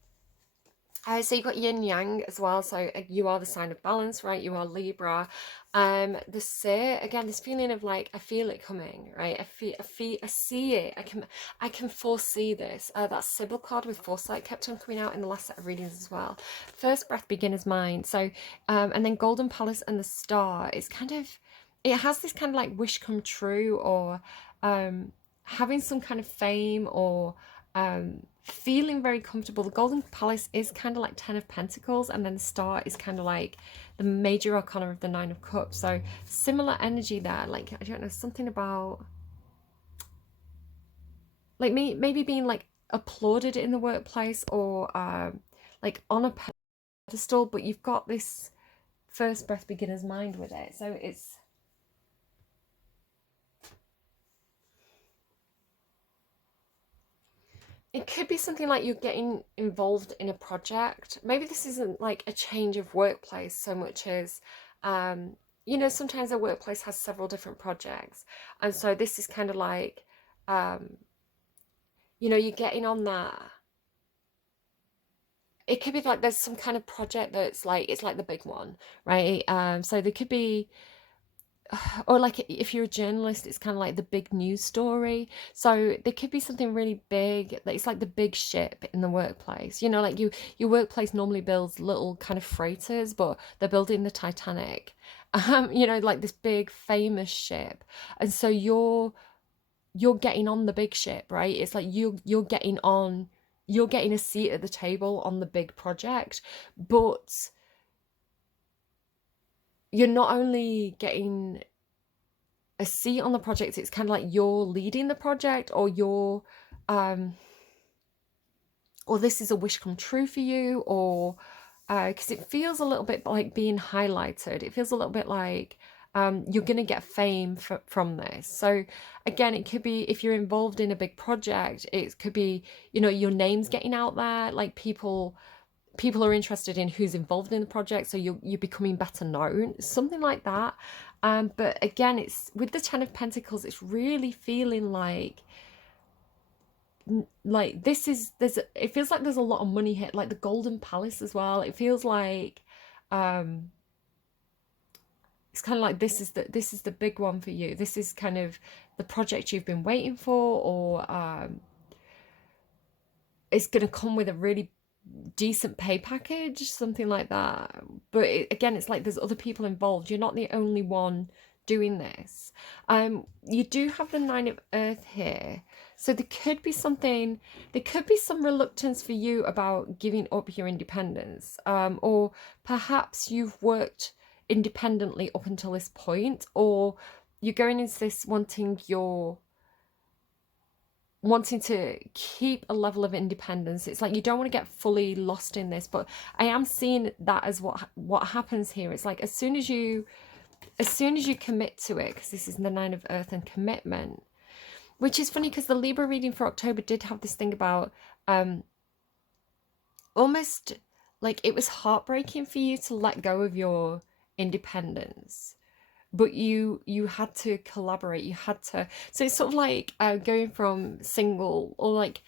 So you've got yin yang as well. So you are the sign of balance, right? You are Libra. The say again, this feeling of like I feel it coming, right? I see it. I can foresee this. That Sybil card with foresight kept on coming out in the last set of readings as well. First breath, beginner's mind. So and then Golden Palace and the Star. It's kind of, it has this kind of like wish come true, or having some kind of fame, or feeling very comfortable. The Golden Palace is kind of like 10 of Pentacles, and then the Star is kind of like the major arcana of the 9 of Cups. So similar energy there. Like, I don't know, something about like maybe being like applauded in the workplace, or like on a pedestal, but you've got this first breath beginner's mind with it. So it could be something like you're getting involved in a project. Maybe this isn't like a change of workplace so much as, you know, sometimes a workplace has several different projects. And so this is kind of like, you know, you're getting on that. It could be like there's some kind of project that's like, it's like the big one, right? So there could be, or like if you're a journalist, it's kind of like the big news story. So there could be something really big that it's like the big ship in the workplace, you know, like your workplace normally builds little kind of freighters, but they're building the Titanic, you know, like this big famous ship. And so you're getting on the big ship, right? It's like you're getting on, you're getting a seat at the table on the big project, but you're not only getting a seat on the project, it's kind of like you're leading the project, or you're or this is a wish come true for you, or because it feels a little bit like being highlighted. It feels a little bit like you're going to get fame from this. So again, it could be if you're involved in a big project, it could be, you know, your name's getting out there, like people are interested in who's involved in the project, so you're becoming better known, something like that. But again, it's with the 10 of Pentacles, it's really feeling like this is, it feels like there's a lot of money hit, like the Golden Palace as well. It feels like it's kind of like this is the big one for you. This is kind of the project you've been waiting for, or it's going to come with a really decent pay package, something like that. But again, it's like there's other people involved. You're not the only one doing this. You do have the 9 of Earth here, so there could be some reluctance for you about giving up your independence, or perhaps you've worked independently up until this point, or you're going into this wanting to keep a level of independence. It's like you don't want to get fully lost in this, but I am seeing that as what happens here. It's like as soon as you commit to it, because this is the 9 of Earth and commitment, which is funny because the Libra reading for October did have this thing about almost like it was heartbreaking for you to let go of your independence, but you had to collaborate, you had to, so it's sort of like going from single, or like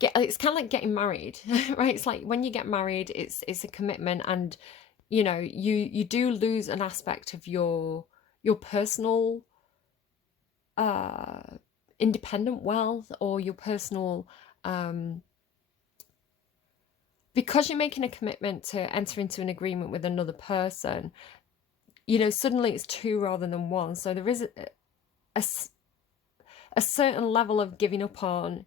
it's kind of like getting married, right? It's like when you get married, it's a commitment, and you know, you do lose an aspect of your personal independent wealth, or your personal because you're making a commitment to enter into an agreement with another person, you know, suddenly it's two rather than one. So there is a certain level of giving up on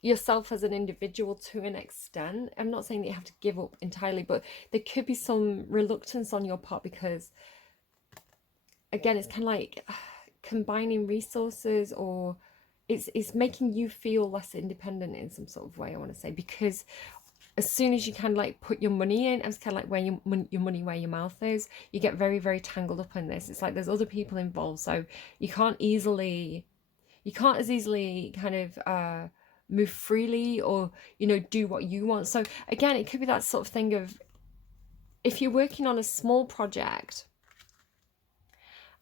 yourself as an individual to an extent. I'm not saying that you have to give up entirely, but there could be some reluctance on your part, because again, it's kind of like combining resources, or it's making you feel less independent in some sort of way, I want to say, because as soon as you kind of like put your money in, it's kind of like where your money where your mouth is, you get very, very tangled up in this. It's like there's other people involved, so you can't easily you can't as easily kind of move freely, or do what you want. So again, it could be that sort of thing of, if you're working on a small project,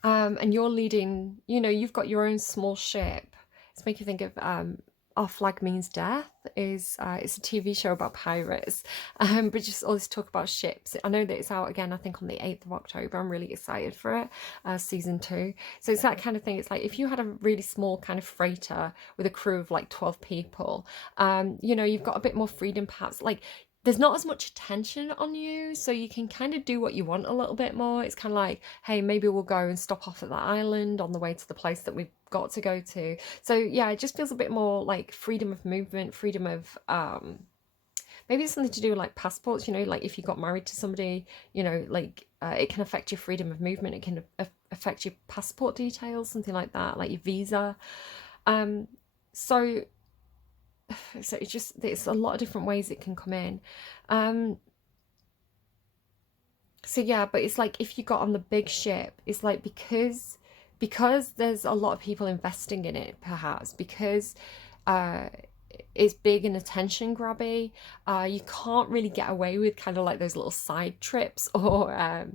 and you're leading, you've got your own small ship. It's making me think of Our Flag Means Death. It's a TV show about pirates, but just all this talk about ships. I know that it's out again, I think on the 8th of October. I'm really excited for it, season 2. So it's that kind of thing. It's like, if you had a really small kind of freighter with a crew of like 12 people, you've got a bit more freedom, perhaps. Like, there's not as much attention on you, so you can kind of do what you want a little bit more. It's kind of like, hey, maybe we'll go and stop off at that island on the way to the place that we've got to go to. So yeah, it just feels a bit more like freedom of movement, freedom of maybe it's something to do with like passports, like if you got married to somebody, like it can affect your freedom of movement. It can affect your passport details, something like that, like your visa. So it's a lot of different ways it can come in. So yeah, but it's like, if you got on the big ship, it's like, because there's a lot of people investing in it, perhaps because it's big and attention grabby, you can't really get away with kind of like those little side trips, or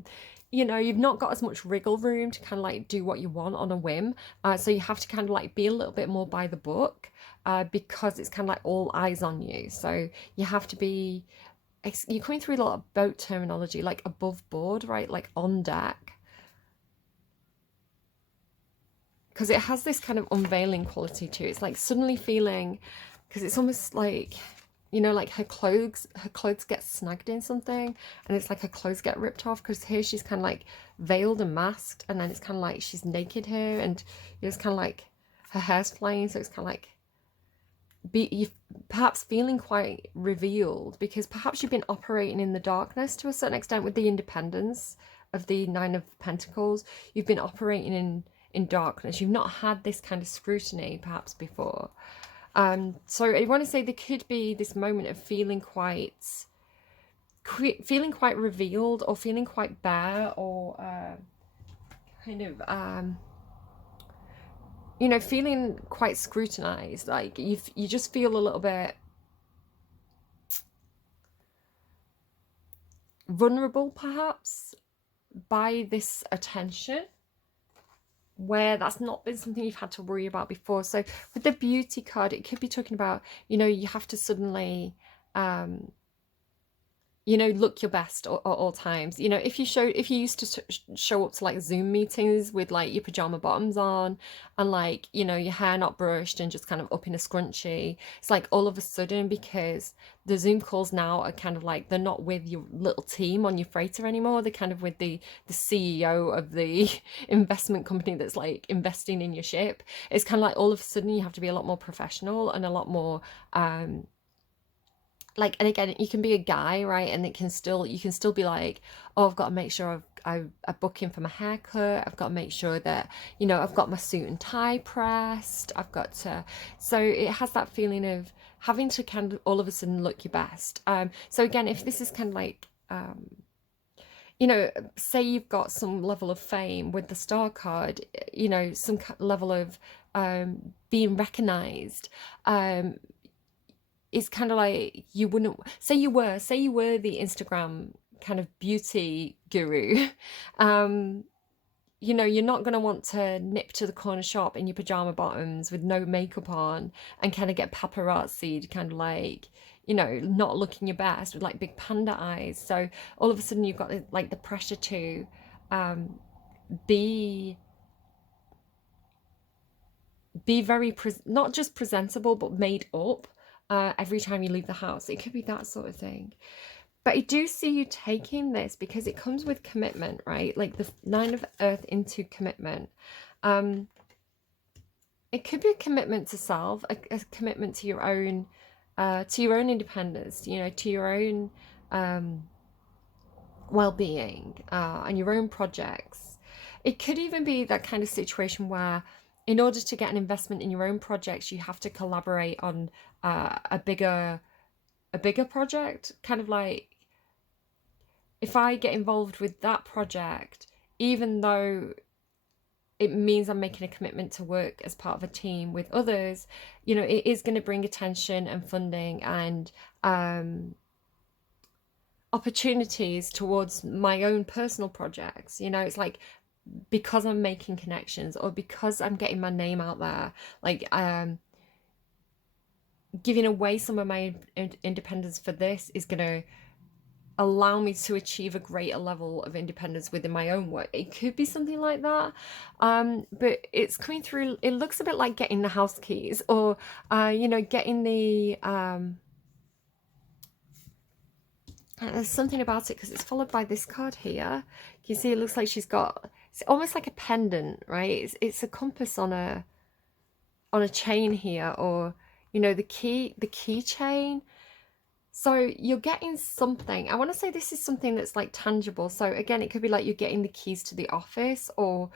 you've not got as much wriggle room to kind of like do what you want on a whim. So you have to kind of like be a little bit more by the book, because it's kind of like all eyes on you. So you have to be, you're coming through a lot of boat terminology, like above board, right? Like on deck. Because it has this kind of unveiling quality to it. It's like suddenly feeling, because it's almost like, like her clothes get snagged in something, and it's like her clothes get ripped off, because here she's kind of like veiled and masked, and then it's kind of like she's naked here, and it's kind of like her hair's flying, so it's kind of like, you perhaps feeling quite revealed, because perhaps you've been operating in the darkness to a certain extent with the independence of the Nine of Pentacles. You've been operating in darkness. You've not had this kind of scrutiny perhaps before. So I want to say there could be this moment of feeling quite revealed, or feeling quite bare, or kind of feeling quite scrutinized. Like you just feel a little bit vulnerable perhaps by this attention, where that's not been something you've had to worry about before. So with the Beauty card, it could be talking about, you have to suddenly look your best at all times. If you used to show up to like Zoom meetings with like your pajama bottoms on, and like, your hair not brushed and just kind of up in a scrunchie, it's like all of a sudden, because the Zoom calls now are kind of like, they're not with your little team on your freighter anymore. They're kind of with the CEO of the investment company that's like investing in your ship. It's kind of like all of a sudden you have to be a lot more professional, and a lot more like, and again, you can be a guy, right? And you can still be like, oh, I've got to make sure I book in for my haircut. I've got to make sure that, I've got my suit and tie pressed. I've got to, so it has that feeling of having to kind of all of a sudden look your best. So again, if this is kind of like, say you've got some level of fame with the Star card, some level of being recognized, it's kind of like, you wouldn't say you were the Instagram kind of beauty guru. You're not going to want to nip to the corner shop in your pajama bottoms with no makeup on, and kind of get paparazzi'd, kind of like, not looking your best with like big panda eyes. So all of a sudden you've got like the pressure to be very not just presentable, but made up every time you leave the house. It could be that sort of thing. But I do see you taking this, because it comes with commitment, right? Like the 9 of Earth into commitment. It could be a commitment to self, a commitment to your own independence, to your own well-being, and your own projects. It could even be that kind of situation where, in order to get an investment in your own projects, you have to collaborate on a bigger project. Kind of like, if I get involved with that project, even though it means I'm making a commitment to work as part of a team with others, you know, it is going to bring attention and funding and opportunities towards my own personal projects. You know, it's like because I'm making connections or because I'm getting my name out there, like giving away some of my independence for this is going to allow me to achieve a greater level of independence within my own work. It could be something like that. But it's coming through, it looks a bit like getting the house keys or, you know, getting the, there's something about it because it's followed by this card here. You see, it looks like she's got, it's almost like a pendant, right? It's a compass on a chain here, or, you know, the keychain. So you're getting something. I want to say this is something that's like tangible. So again, it could be like you're getting the keys to the office, or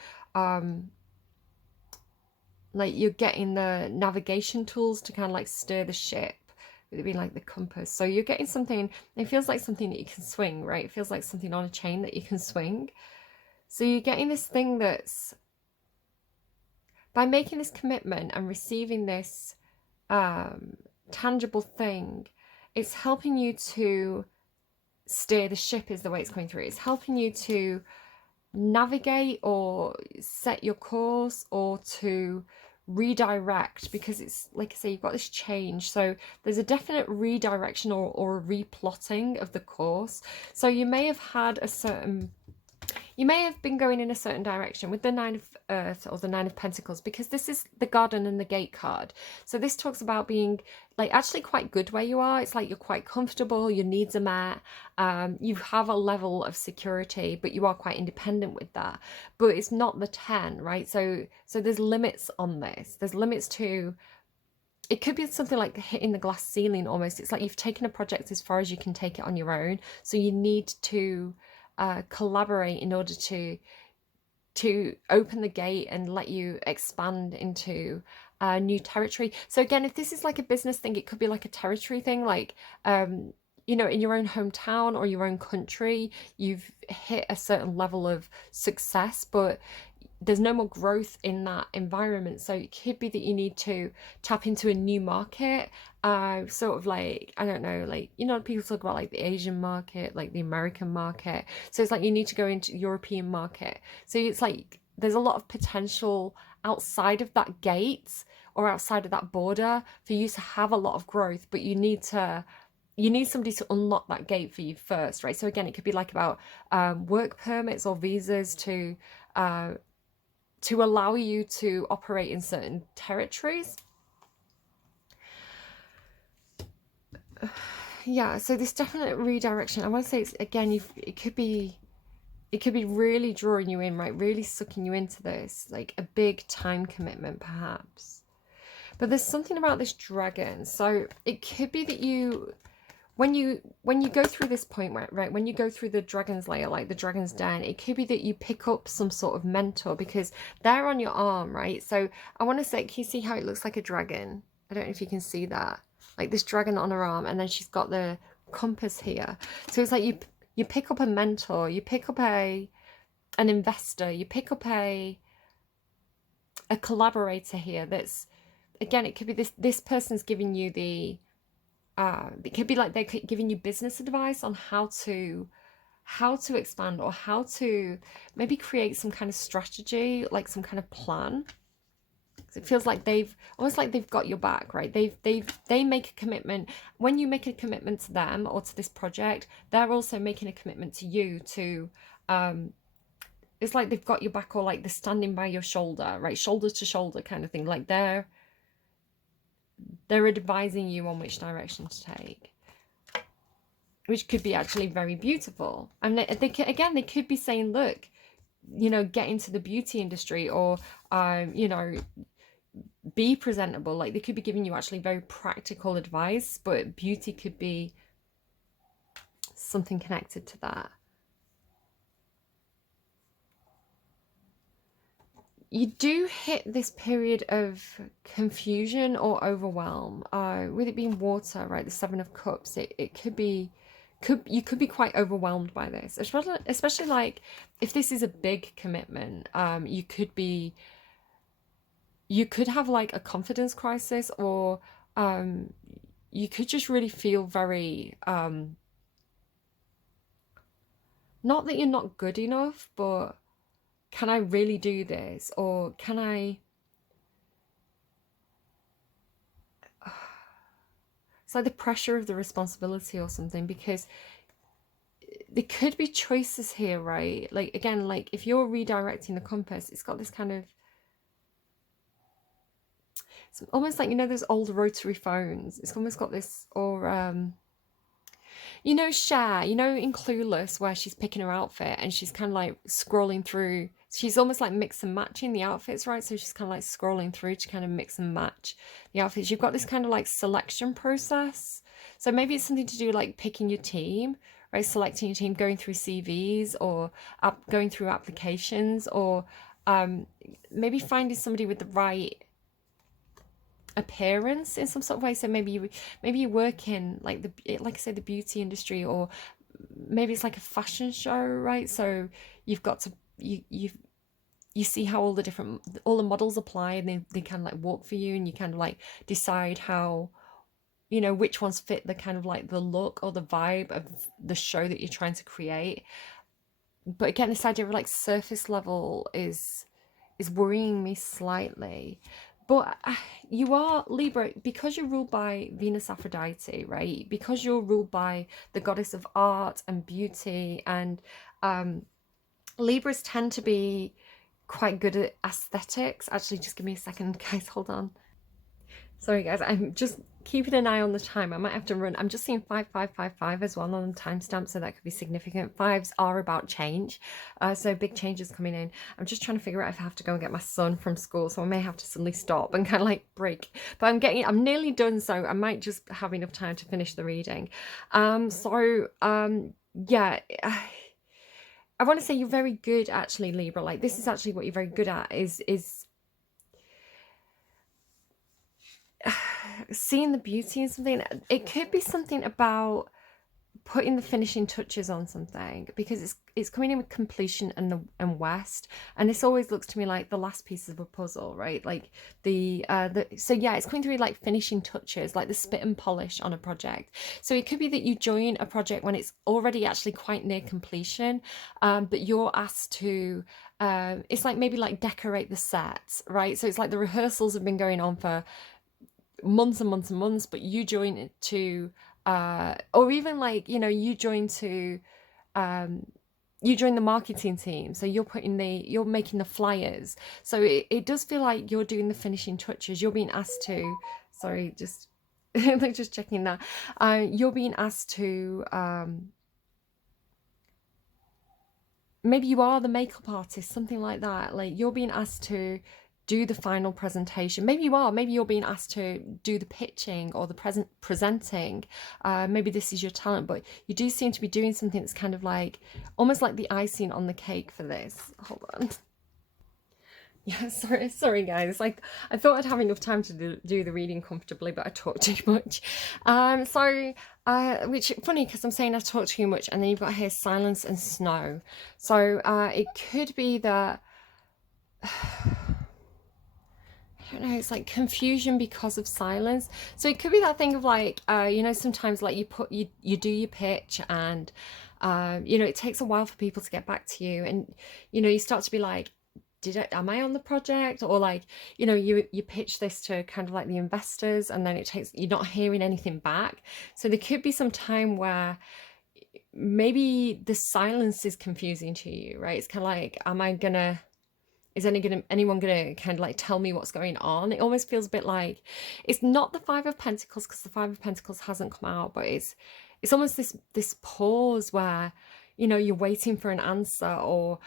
like you're getting the navigation tools to kind of like steer the ship, with it being like the compass. So you're getting something, it feels like something that you can swing, right? It feels like something on a chain that you can swing. So you're getting this thing that's, by making this commitment and receiving this tangible thing, it's helping you to steer the ship, is the way it's coming through. It's helping you to navigate or set your course or to redirect, because it's like I say, you've got this change. So there's a definite redirection or a replotting of the course. So you may have had a certain, you may have been going in a certain direction with the Nine of Earth or the Nine of Pentacles, because this is the Garden and the Gate card. So this talks about being like actually quite good where you are. It's like you're quite comfortable, your needs are met, you have a level of security, but you are quite independent with that. But it's not the 10, right? So there's limits on this. There's limits to, it could be something like hitting the glass ceiling almost. It's like you've taken a project as far as you can take it on your own. So you need to collaborate in order to open the gate and let you expand into new territory. So again, if this is like a business thing, it could be like a territory thing, like you know, in your own hometown or your own country, you've hit a certain level of success, but there's no more growth in that environment. So it could be that you need to tap into a new market, sort of like, I don't know, like, you know, people talk about like the Asian market, like the American market. So it's like you need to go into European market. So it's like there's a lot of potential outside of that gate or outside of that border for you to have a lot of growth, but you need somebody to unlock that gate for you first, right? So again, it could be like about work permits or visas to allow you to operate in certain territories. Yeah, so this definite redirection, I want to say it's, again, it could be really drawing you in, right? Really sucking you into this, like a big time commitment perhaps. But there's something about this dragon. So it could be that you, when you go through this point, right, when you go through the dragon's lair, like the dragon's den, it could be that you pick up some sort of mentor, because they're on your arm, right? So I want to say, can you see how it looks like a dragon? I don't know if you can see that, like this dragon on her arm, and then she's got the compass here. So it's like you pick up a mentor, you pick up an investor, you pick up a collaborator here. That's, again, it could be this person's giving you the it could be like they're giving you business advice on how to expand, or how to maybe create some kind of strategy, like some kind of plan. So it feels like they've almost like they've got your back, right? They make a commitment. When you make a commitment to them or to this project, they're also making a commitment to you to it's like they've got your back, or like they're standing by your shoulder, right? Shoulder to shoulder kind of thing. Like they're advising you on which direction to take, which could be actually very beautiful. And they could be saying, look, you know, get into the beauty industry, or you know, be presentable. Like they could be giving you actually very practical advice, but beauty could be something connected to that. You do hit this period of confusion or overwhelm, with it being water, right? The Seven of Cups, it could be you could be quite overwhelmed by this, especially like if this is a big commitment. You could have like a confidence crisis, or you could just really feel very not that you're not good enough, but can I really do this, or can I? It's like the pressure of the responsibility or something, because there could be choices here, right? Like, again, like if you're redirecting the compass, it's got this kind of, it's almost like, you know, those old rotary phones. It's almost got this, or you know, Cher, you know, in Clueless, where she's picking her outfit and she's kind of like scrolling through. She's almost like mix and matching the outfits, right? So she's kind of like scrolling through to kind of mix and match the outfits. You've got this kind of like selection process. So maybe it's something to do like picking your team, right? Selecting your team, going through CVs, or going through applications, or maybe finding somebody with the right appearance in some sort of way. So maybe you work in like like I said, the beauty industry, or maybe it's like a fashion show, right? So you've got to you see how all the models apply, and they kind of like walk for you, and you kind of like decide how, you know, which ones fit the kind of like the look or the vibe of the show that you're trying to create. But again, this idea of like surface level is worrying me slightly. But you are Libra, because you're ruled by Venus Aphrodite, right? Because you're ruled by the goddess of art and beauty, and Libras tend to be quite good at aesthetics. Actually, just give me a second, guys. Hold on. Sorry, guys. I'm just keeping an eye on the time. I might have to run. I'm just seeing 5555 as well on the timestamp, so that could be significant. Fives are about change, so big changes coming in. I'm just trying to figure out if I have to go and get my son from school, so I may have to suddenly stop and kind of like break. But I'm nearly done, so I might just have enough time to finish the reading. Yeah. I want to say you're very good, actually, Libra. Like, this is actually what you're very good at, is seeing the beauty in something. It could be something about putting the finishing touches on something, because it's coming in with completion and west, and this always looks to me like the last piece of a puzzle, right? Like so yeah, it's coming through like finishing touches, like the spit and polish on a project. So it could be that you join a project when it's already actually quite near completion, but you're asked to it's like maybe like decorate the set, right? So it's like the rehearsals have been going on for months and months and months, but you join it to or even like, you know, you join the marketing team, so you're making the flyers. So it does feel like you're doing the finishing touches. You're being asked to, sorry, just like just checking that, you're being asked to maybe you are the makeup artist, something like that. Like, you're being asked to do the final presentation. Maybe you're being asked to do the pitching or the presenting. Maybe this is your talent, but you do seem to be doing something that's kind of like almost like the icing on the cake for this. Hold on. Yeah, sorry guys. Like, I thought I'd have enough time to do the reading comfortably, but I talk too much. Which funny, because I'm saying I talk too much, and then you've got here silence and snow. So it could be that I don't know, it's like confusion because of silence. So it could be that thing of like, you know, sometimes like you do your pitch, and you know, it takes a while for people to get back to you, and you know, you start to be like, am I on the project? Or like, you know, you pitch this to kind of like the investors, and then you're not hearing anything back. So there could be some time where maybe the silence is confusing to you, right? It's kind of like, is anyone gonna kind of like tell me what's going on? It almost feels a bit like, it's not the Five of Pentacles, because the Five of Pentacles hasn't come out, but it's almost this pause where, you know, you're waiting for an answer, or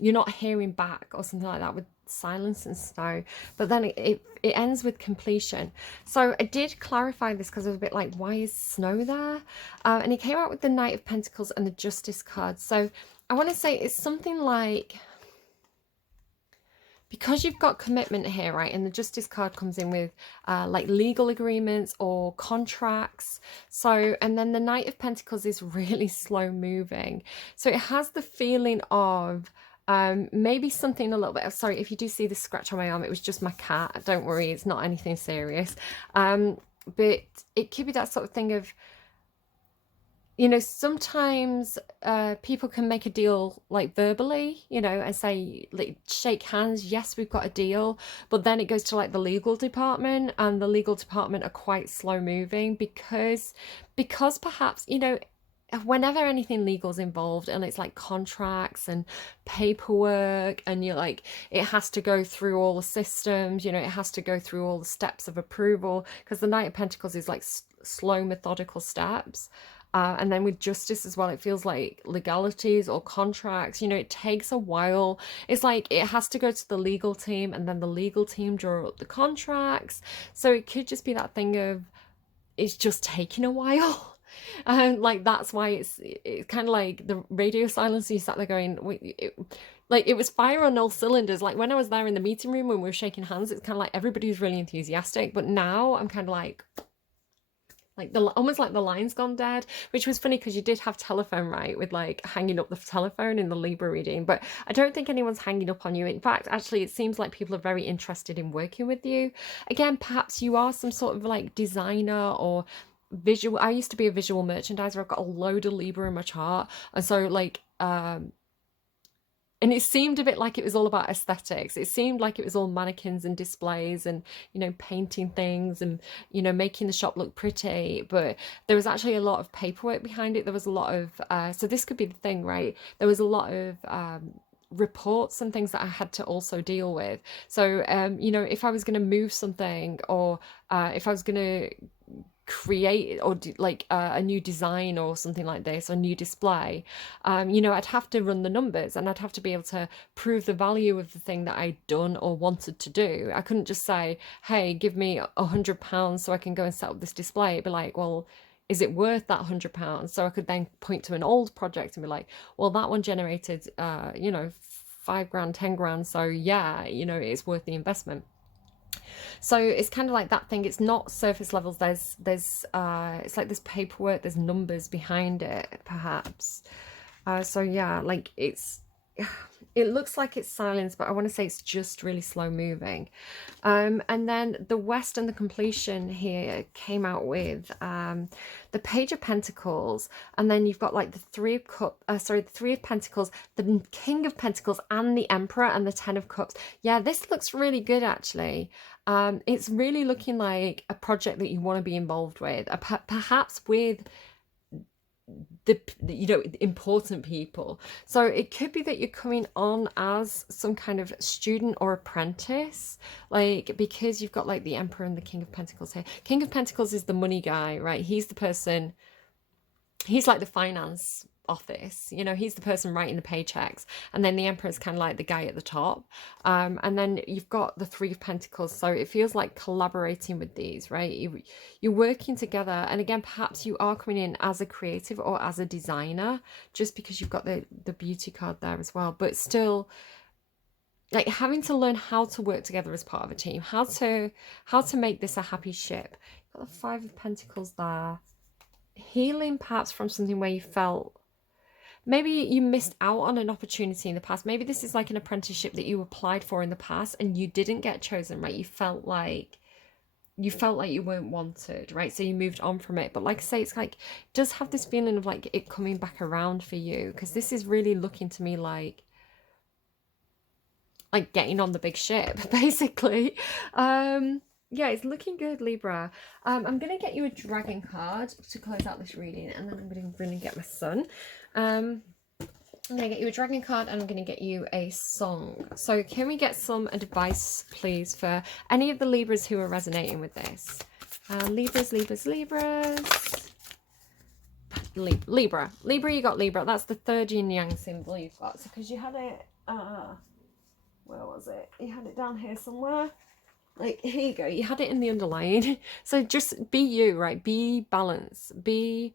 you're not hearing back, or something like that, with silence and snow. But then it ends with completion. So I did clarify this, because I was a bit like, why is snow there? And it came out with the Knight of Pentacles and the Justice card. So I want to say it's something like, because you've got commitment here, right? And the Justice card comes in with like legal agreements or contracts. So, and then the Knight of Pentacles is really slow moving. So it has the feeling of maybe something a little bit, sorry, if you do see the scratch on my arm, it was just my cat. Don't worry, it's not anything serious. But it could be that sort of thing of, you know, sometimes people can make a deal like verbally, you know, and say, like, shake hands, yes, we've got a deal. But then it goes to like the legal department, and the legal department are quite slow moving because perhaps, you know, whenever anything legal is involved and it's like contracts and paperwork, and you're like, it has to go through all the systems, you know, it has to go through all the steps of approval, because the Knight of Pentacles is like slow methodical steps. And then with Justice as well, it feels like legalities or contracts, you know, it takes a while. It's like it has to go to the legal team, and then the legal team draw up the contracts. So it could just be that thing of, it's just taking a while. And like that's why it's kind of like the radio silence. You sat there going, like it was fire on all cylinders. Like when I was there in the meeting room when we were shaking hands, it's kind of like everybody was really enthusiastic. But now I'm kind of like the almost like the line's gone dead, which was funny because you did have telephone, right, with like hanging up the telephone in the Libra reading, but I don't think anyone's hanging up on you. In fact, actually, it seems like people are very interested in working with you. Again, perhaps you are some sort of like designer or visual. I used to be a visual merchandiser. I've got a load of Libra in my chart, and so like and it seemed a bit like it was all about aesthetics. It seemed like it was all mannequins and displays and, you know, painting things and, you know, making the shop look pretty. But there was actually a lot of paperwork behind it. There was a lot of, so this could be the thing, right? There was a lot of reports and things that I had to also deal with. So, you know, if I was going to move something, or if I was going to create or like a new design or something like this, or a new display, you know, I'd have to run the numbers, and I'd have to be able to prove the value of the thing that I'd done or wanted to do. I couldn't just say, hey, give me £100 so I can go and set up this display. It'd be like, well, is it worth that £100? So I could then point to an old project and be like, well, that one generated you know, 5 grand, 10 grand, so yeah, you know, it's worth the investment. So it's kind of like that thing. It's not surface levels. There's it's like there's paperwork, there's numbers behind it, perhaps. So yeah, like it looks like it's silence, but I want to say it's just really slow moving. And then the West and the completion here came out with the Page of Pentacles, and then you've got like the the Three of Pentacles, the King of Pentacles, and the Emperor, and the Ten of Cups. Yeah, this looks really good actually. It's really looking like a project that you want to be involved with, perhaps with the, you know, important people. So it could be that you're coming on as some kind of student or apprentice, like, because you've got like the Emperor and the King of Pentacles here. King of Pentacles is the money guy, right? He's the person, he's like the finance office, you know, he's the person writing the paychecks, and then the Emperor is kind of like the guy at the top, and then you've got the Three of Pentacles. So it feels like collaborating with these, right? You're working together, and again, perhaps you are coming in as a creative or as a designer, just because you've got the beauty card there as well, but still like having to learn how to work together as part of a team, how to make this a happy ship. You've got the Five of Pentacles there. Healing perhaps from something where you felt maybe you missed out on an opportunity in the past. Maybe this is like an apprenticeship that you applied for in the past and you didn't get chosen, right? You felt like you weren't wanted, right? So you moved on from it. But like I say, it's like, it does have this feeling of like it coming back around for you, because this is really looking to me like getting on the big ship, basically. Yeah, it's looking good, Libra. I'm gonna get you a dragon card to close out this reading, and then I'm gonna really get my sun. I'm gonna get you a dragon card, and I'm gonna get you a song. So can we get some advice, please, for any of the Libras who are resonating with this? Libras. Libra, you got Libra. That's the third yin yang symbol you've got. So because you had it, where was it? You had it down here somewhere. Like, here you go. You had it in the underline. So just be you, right? Be balanced. Be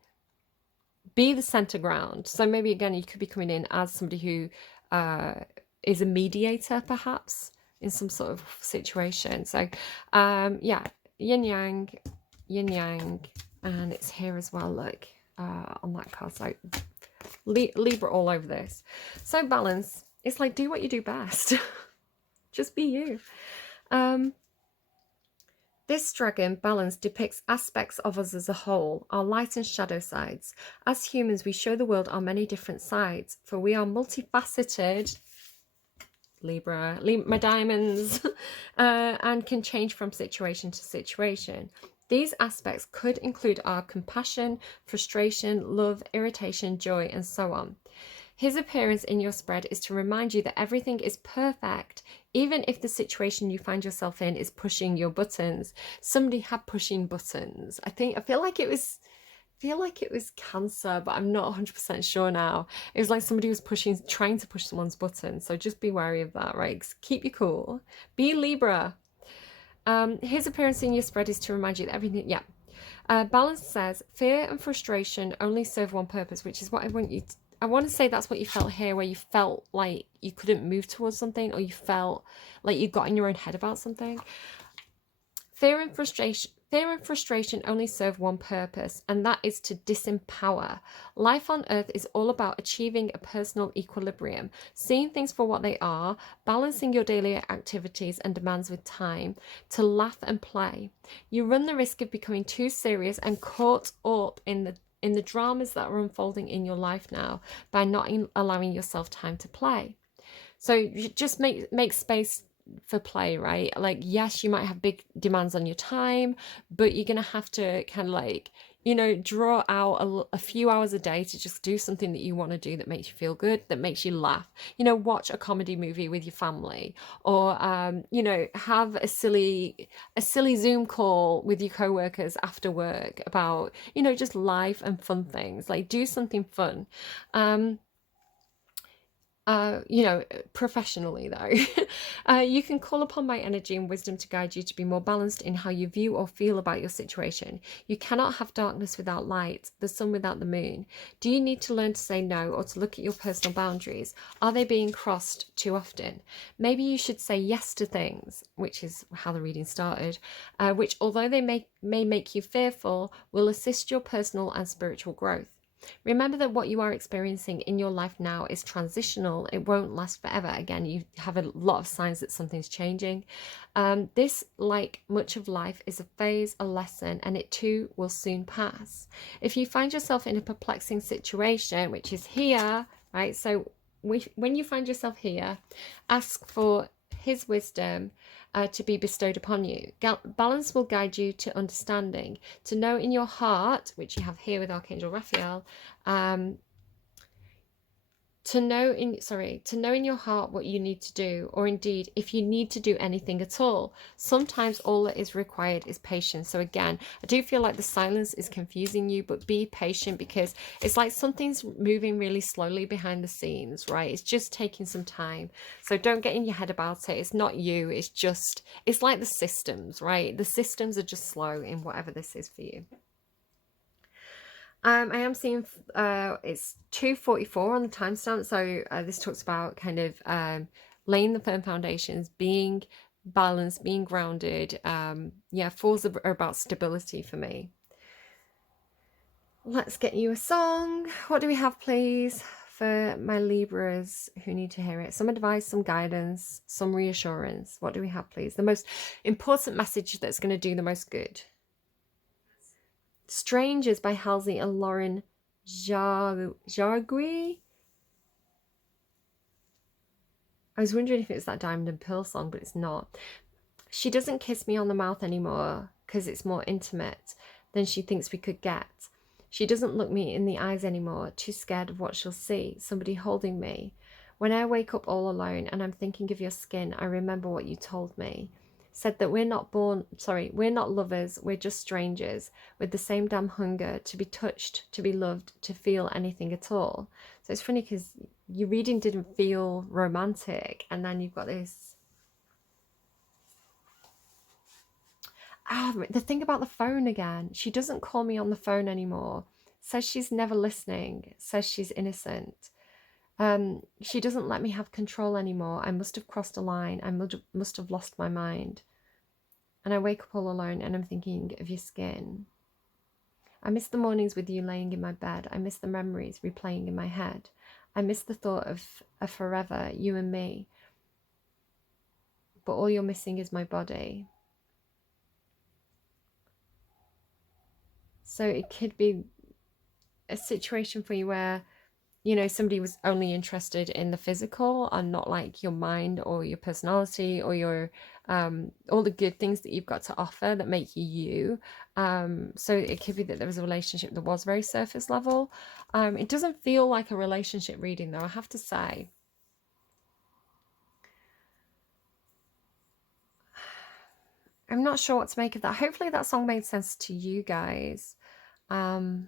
the center ground. So maybe, again, you could be coming in as somebody who is a mediator, perhaps. in some sort of situation. So yeah, yin yang, and it's here as well, look, on that card. So Libra all over this. So balance, it's like, do what you do best. Just be you. This dragon, balance, depicts aspects of us as a whole, our light and shadow sides. As humans, we show the world our many different sides, for we are multifaceted, Libra, my diamonds, and can change from situation to situation. These aspects could include our compassion, frustration, love, irritation, joy, and so on. His appearance in your spread is to remind you that everything is perfect, even if the situation you find yourself in is pushing your buttons. Somebody had pushing buttons. I feel like it was Cancer, but I'm not 100% sure now. It was like somebody was trying to push someone's button. So just be wary of that, right? Keep you cool. Be Libra. His appearance in your spread is to remind you that everything, yeah. Balance says, fear and frustration only serve one purpose, which is what I want you to, I want to say that's what you felt here, where you felt like you couldn't move towards something, or you felt like you got in your own head about something. Fear and frustration only serve one purpose, and that is to disempower. Life on earth is all about achieving a personal equilibrium, seeing things for what they are, balancing your daily activities and demands with time, to laugh and play. You run the risk of becoming too serious and caught up in the dramas that are unfolding in your life now by not allowing yourself time to play. So you just make space for play, right? Like, yes, you might have big demands on your time, but you're gonna have to kind of like, draw out a few hours a day to just do something that you want to do, that makes you feel good, that makes you laugh. Watch a comedy movie with your family, or have a silly Zoom call with your co-workers after work about just life and fun things. Like, do something fun. Professionally though, you can call upon my energy and wisdom to guide you to be more balanced in how you view or feel about your situation. You cannot have darkness without light, the sun without the moon. Do you need to learn to say no, or to look at your personal boundaries? Are they being crossed too often? Maybe you should say yes to things, which is how the reading started, which, although they may make you fearful, will assist your personal and spiritual growth. Remember that what you are experiencing in your life now is transitional. It won't last forever. Again, you have a lot of signs that something's changing. This, like much of life, is a phase, a lesson, and it too will soon pass. If you find yourself in a perplexing situation, which is here, right? So when you find yourself here, ask for his wisdom to be bestowed upon you. Balance will guide you to understanding, to know in your heart, which you have here with Archangel Raphael, to know in your heart what you need to do, or indeed if you need to do anything at all. Sometimes all that is required is patience. So again, I do feel like the silence is confusing you, but be patient, because it's like something's moving really slowly behind the scenes, right? It's just taking some time. So don't get in your head about it. It's not you, it's like the systems, right? The systems are just slow in whatever this is for you. I am seeing it's 2:44 on the timestamp, so this talks about kind of laying the firm foundations, being balanced, being grounded. Yeah, falls are about stability for me. Let's get you a song. What do we have, please, for my Libras who need to hear it? Some advice, some guidance, some reassurance. What do we have, please? The most important message that's going to do the most good. Strangers by Halsey and Lauren Jargui. I was wondering if it was that Diamond and Pearl song, but it's not. She doesn't kiss me on the mouth anymore because it's more intimate than she thinks we could get. She doesn't look me in the eyes anymore, too scared of what she'll see, somebody holding me. When I wake up all alone and I'm thinking of your skin, I remember what you told me. Said that we're not lovers, we're just strangers with the same damn hunger to be touched, to be loved, to feel anything at all. So it's funny because your reading didn't feel romantic, and then you've got this. The thing about the phone again, she doesn't call me on the phone anymore, says she's never listening, says she's innocent. She doesn't let me have control anymore. I must have crossed a line. I must have lost my mind. And I wake up all alone and I'm thinking of your skin. I miss the mornings with you laying in my bed. I miss the memories replaying in my head. I miss the thought of a forever, you and me. But all you're missing is my body. So it could be a situation for you where, you know, somebody was only interested in the physical and not like your mind or your personality or your all the good things that you've got to offer that make you you. So it could be that there was a relationship that was very surface level. It doesn't feel like a relationship reading though, I have to say. I'm not sure what to make of that. Hopefully that song made sense to you guys. Um,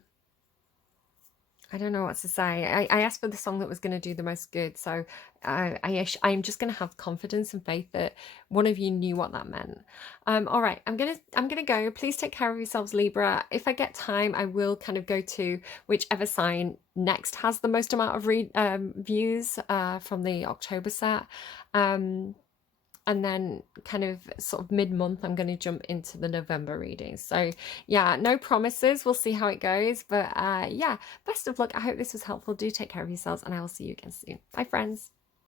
I don't know what to say. I asked for the song that was going to do the most good, so I'm just going to have confidence and faith that one of you knew what that meant. All right, I'm gonna go. Please take care of yourselves, Libra. If I get time, I will kind of go to whichever sign next has the most amount of views from the October set. And then kind of sort of mid-month I'm going to jump into the November readings. So yeah, no promises, we'll see how it goes, but yeah, best of luck. I hope this was helpful. Do take care of yourselves and I will see you again soon. Bye friends.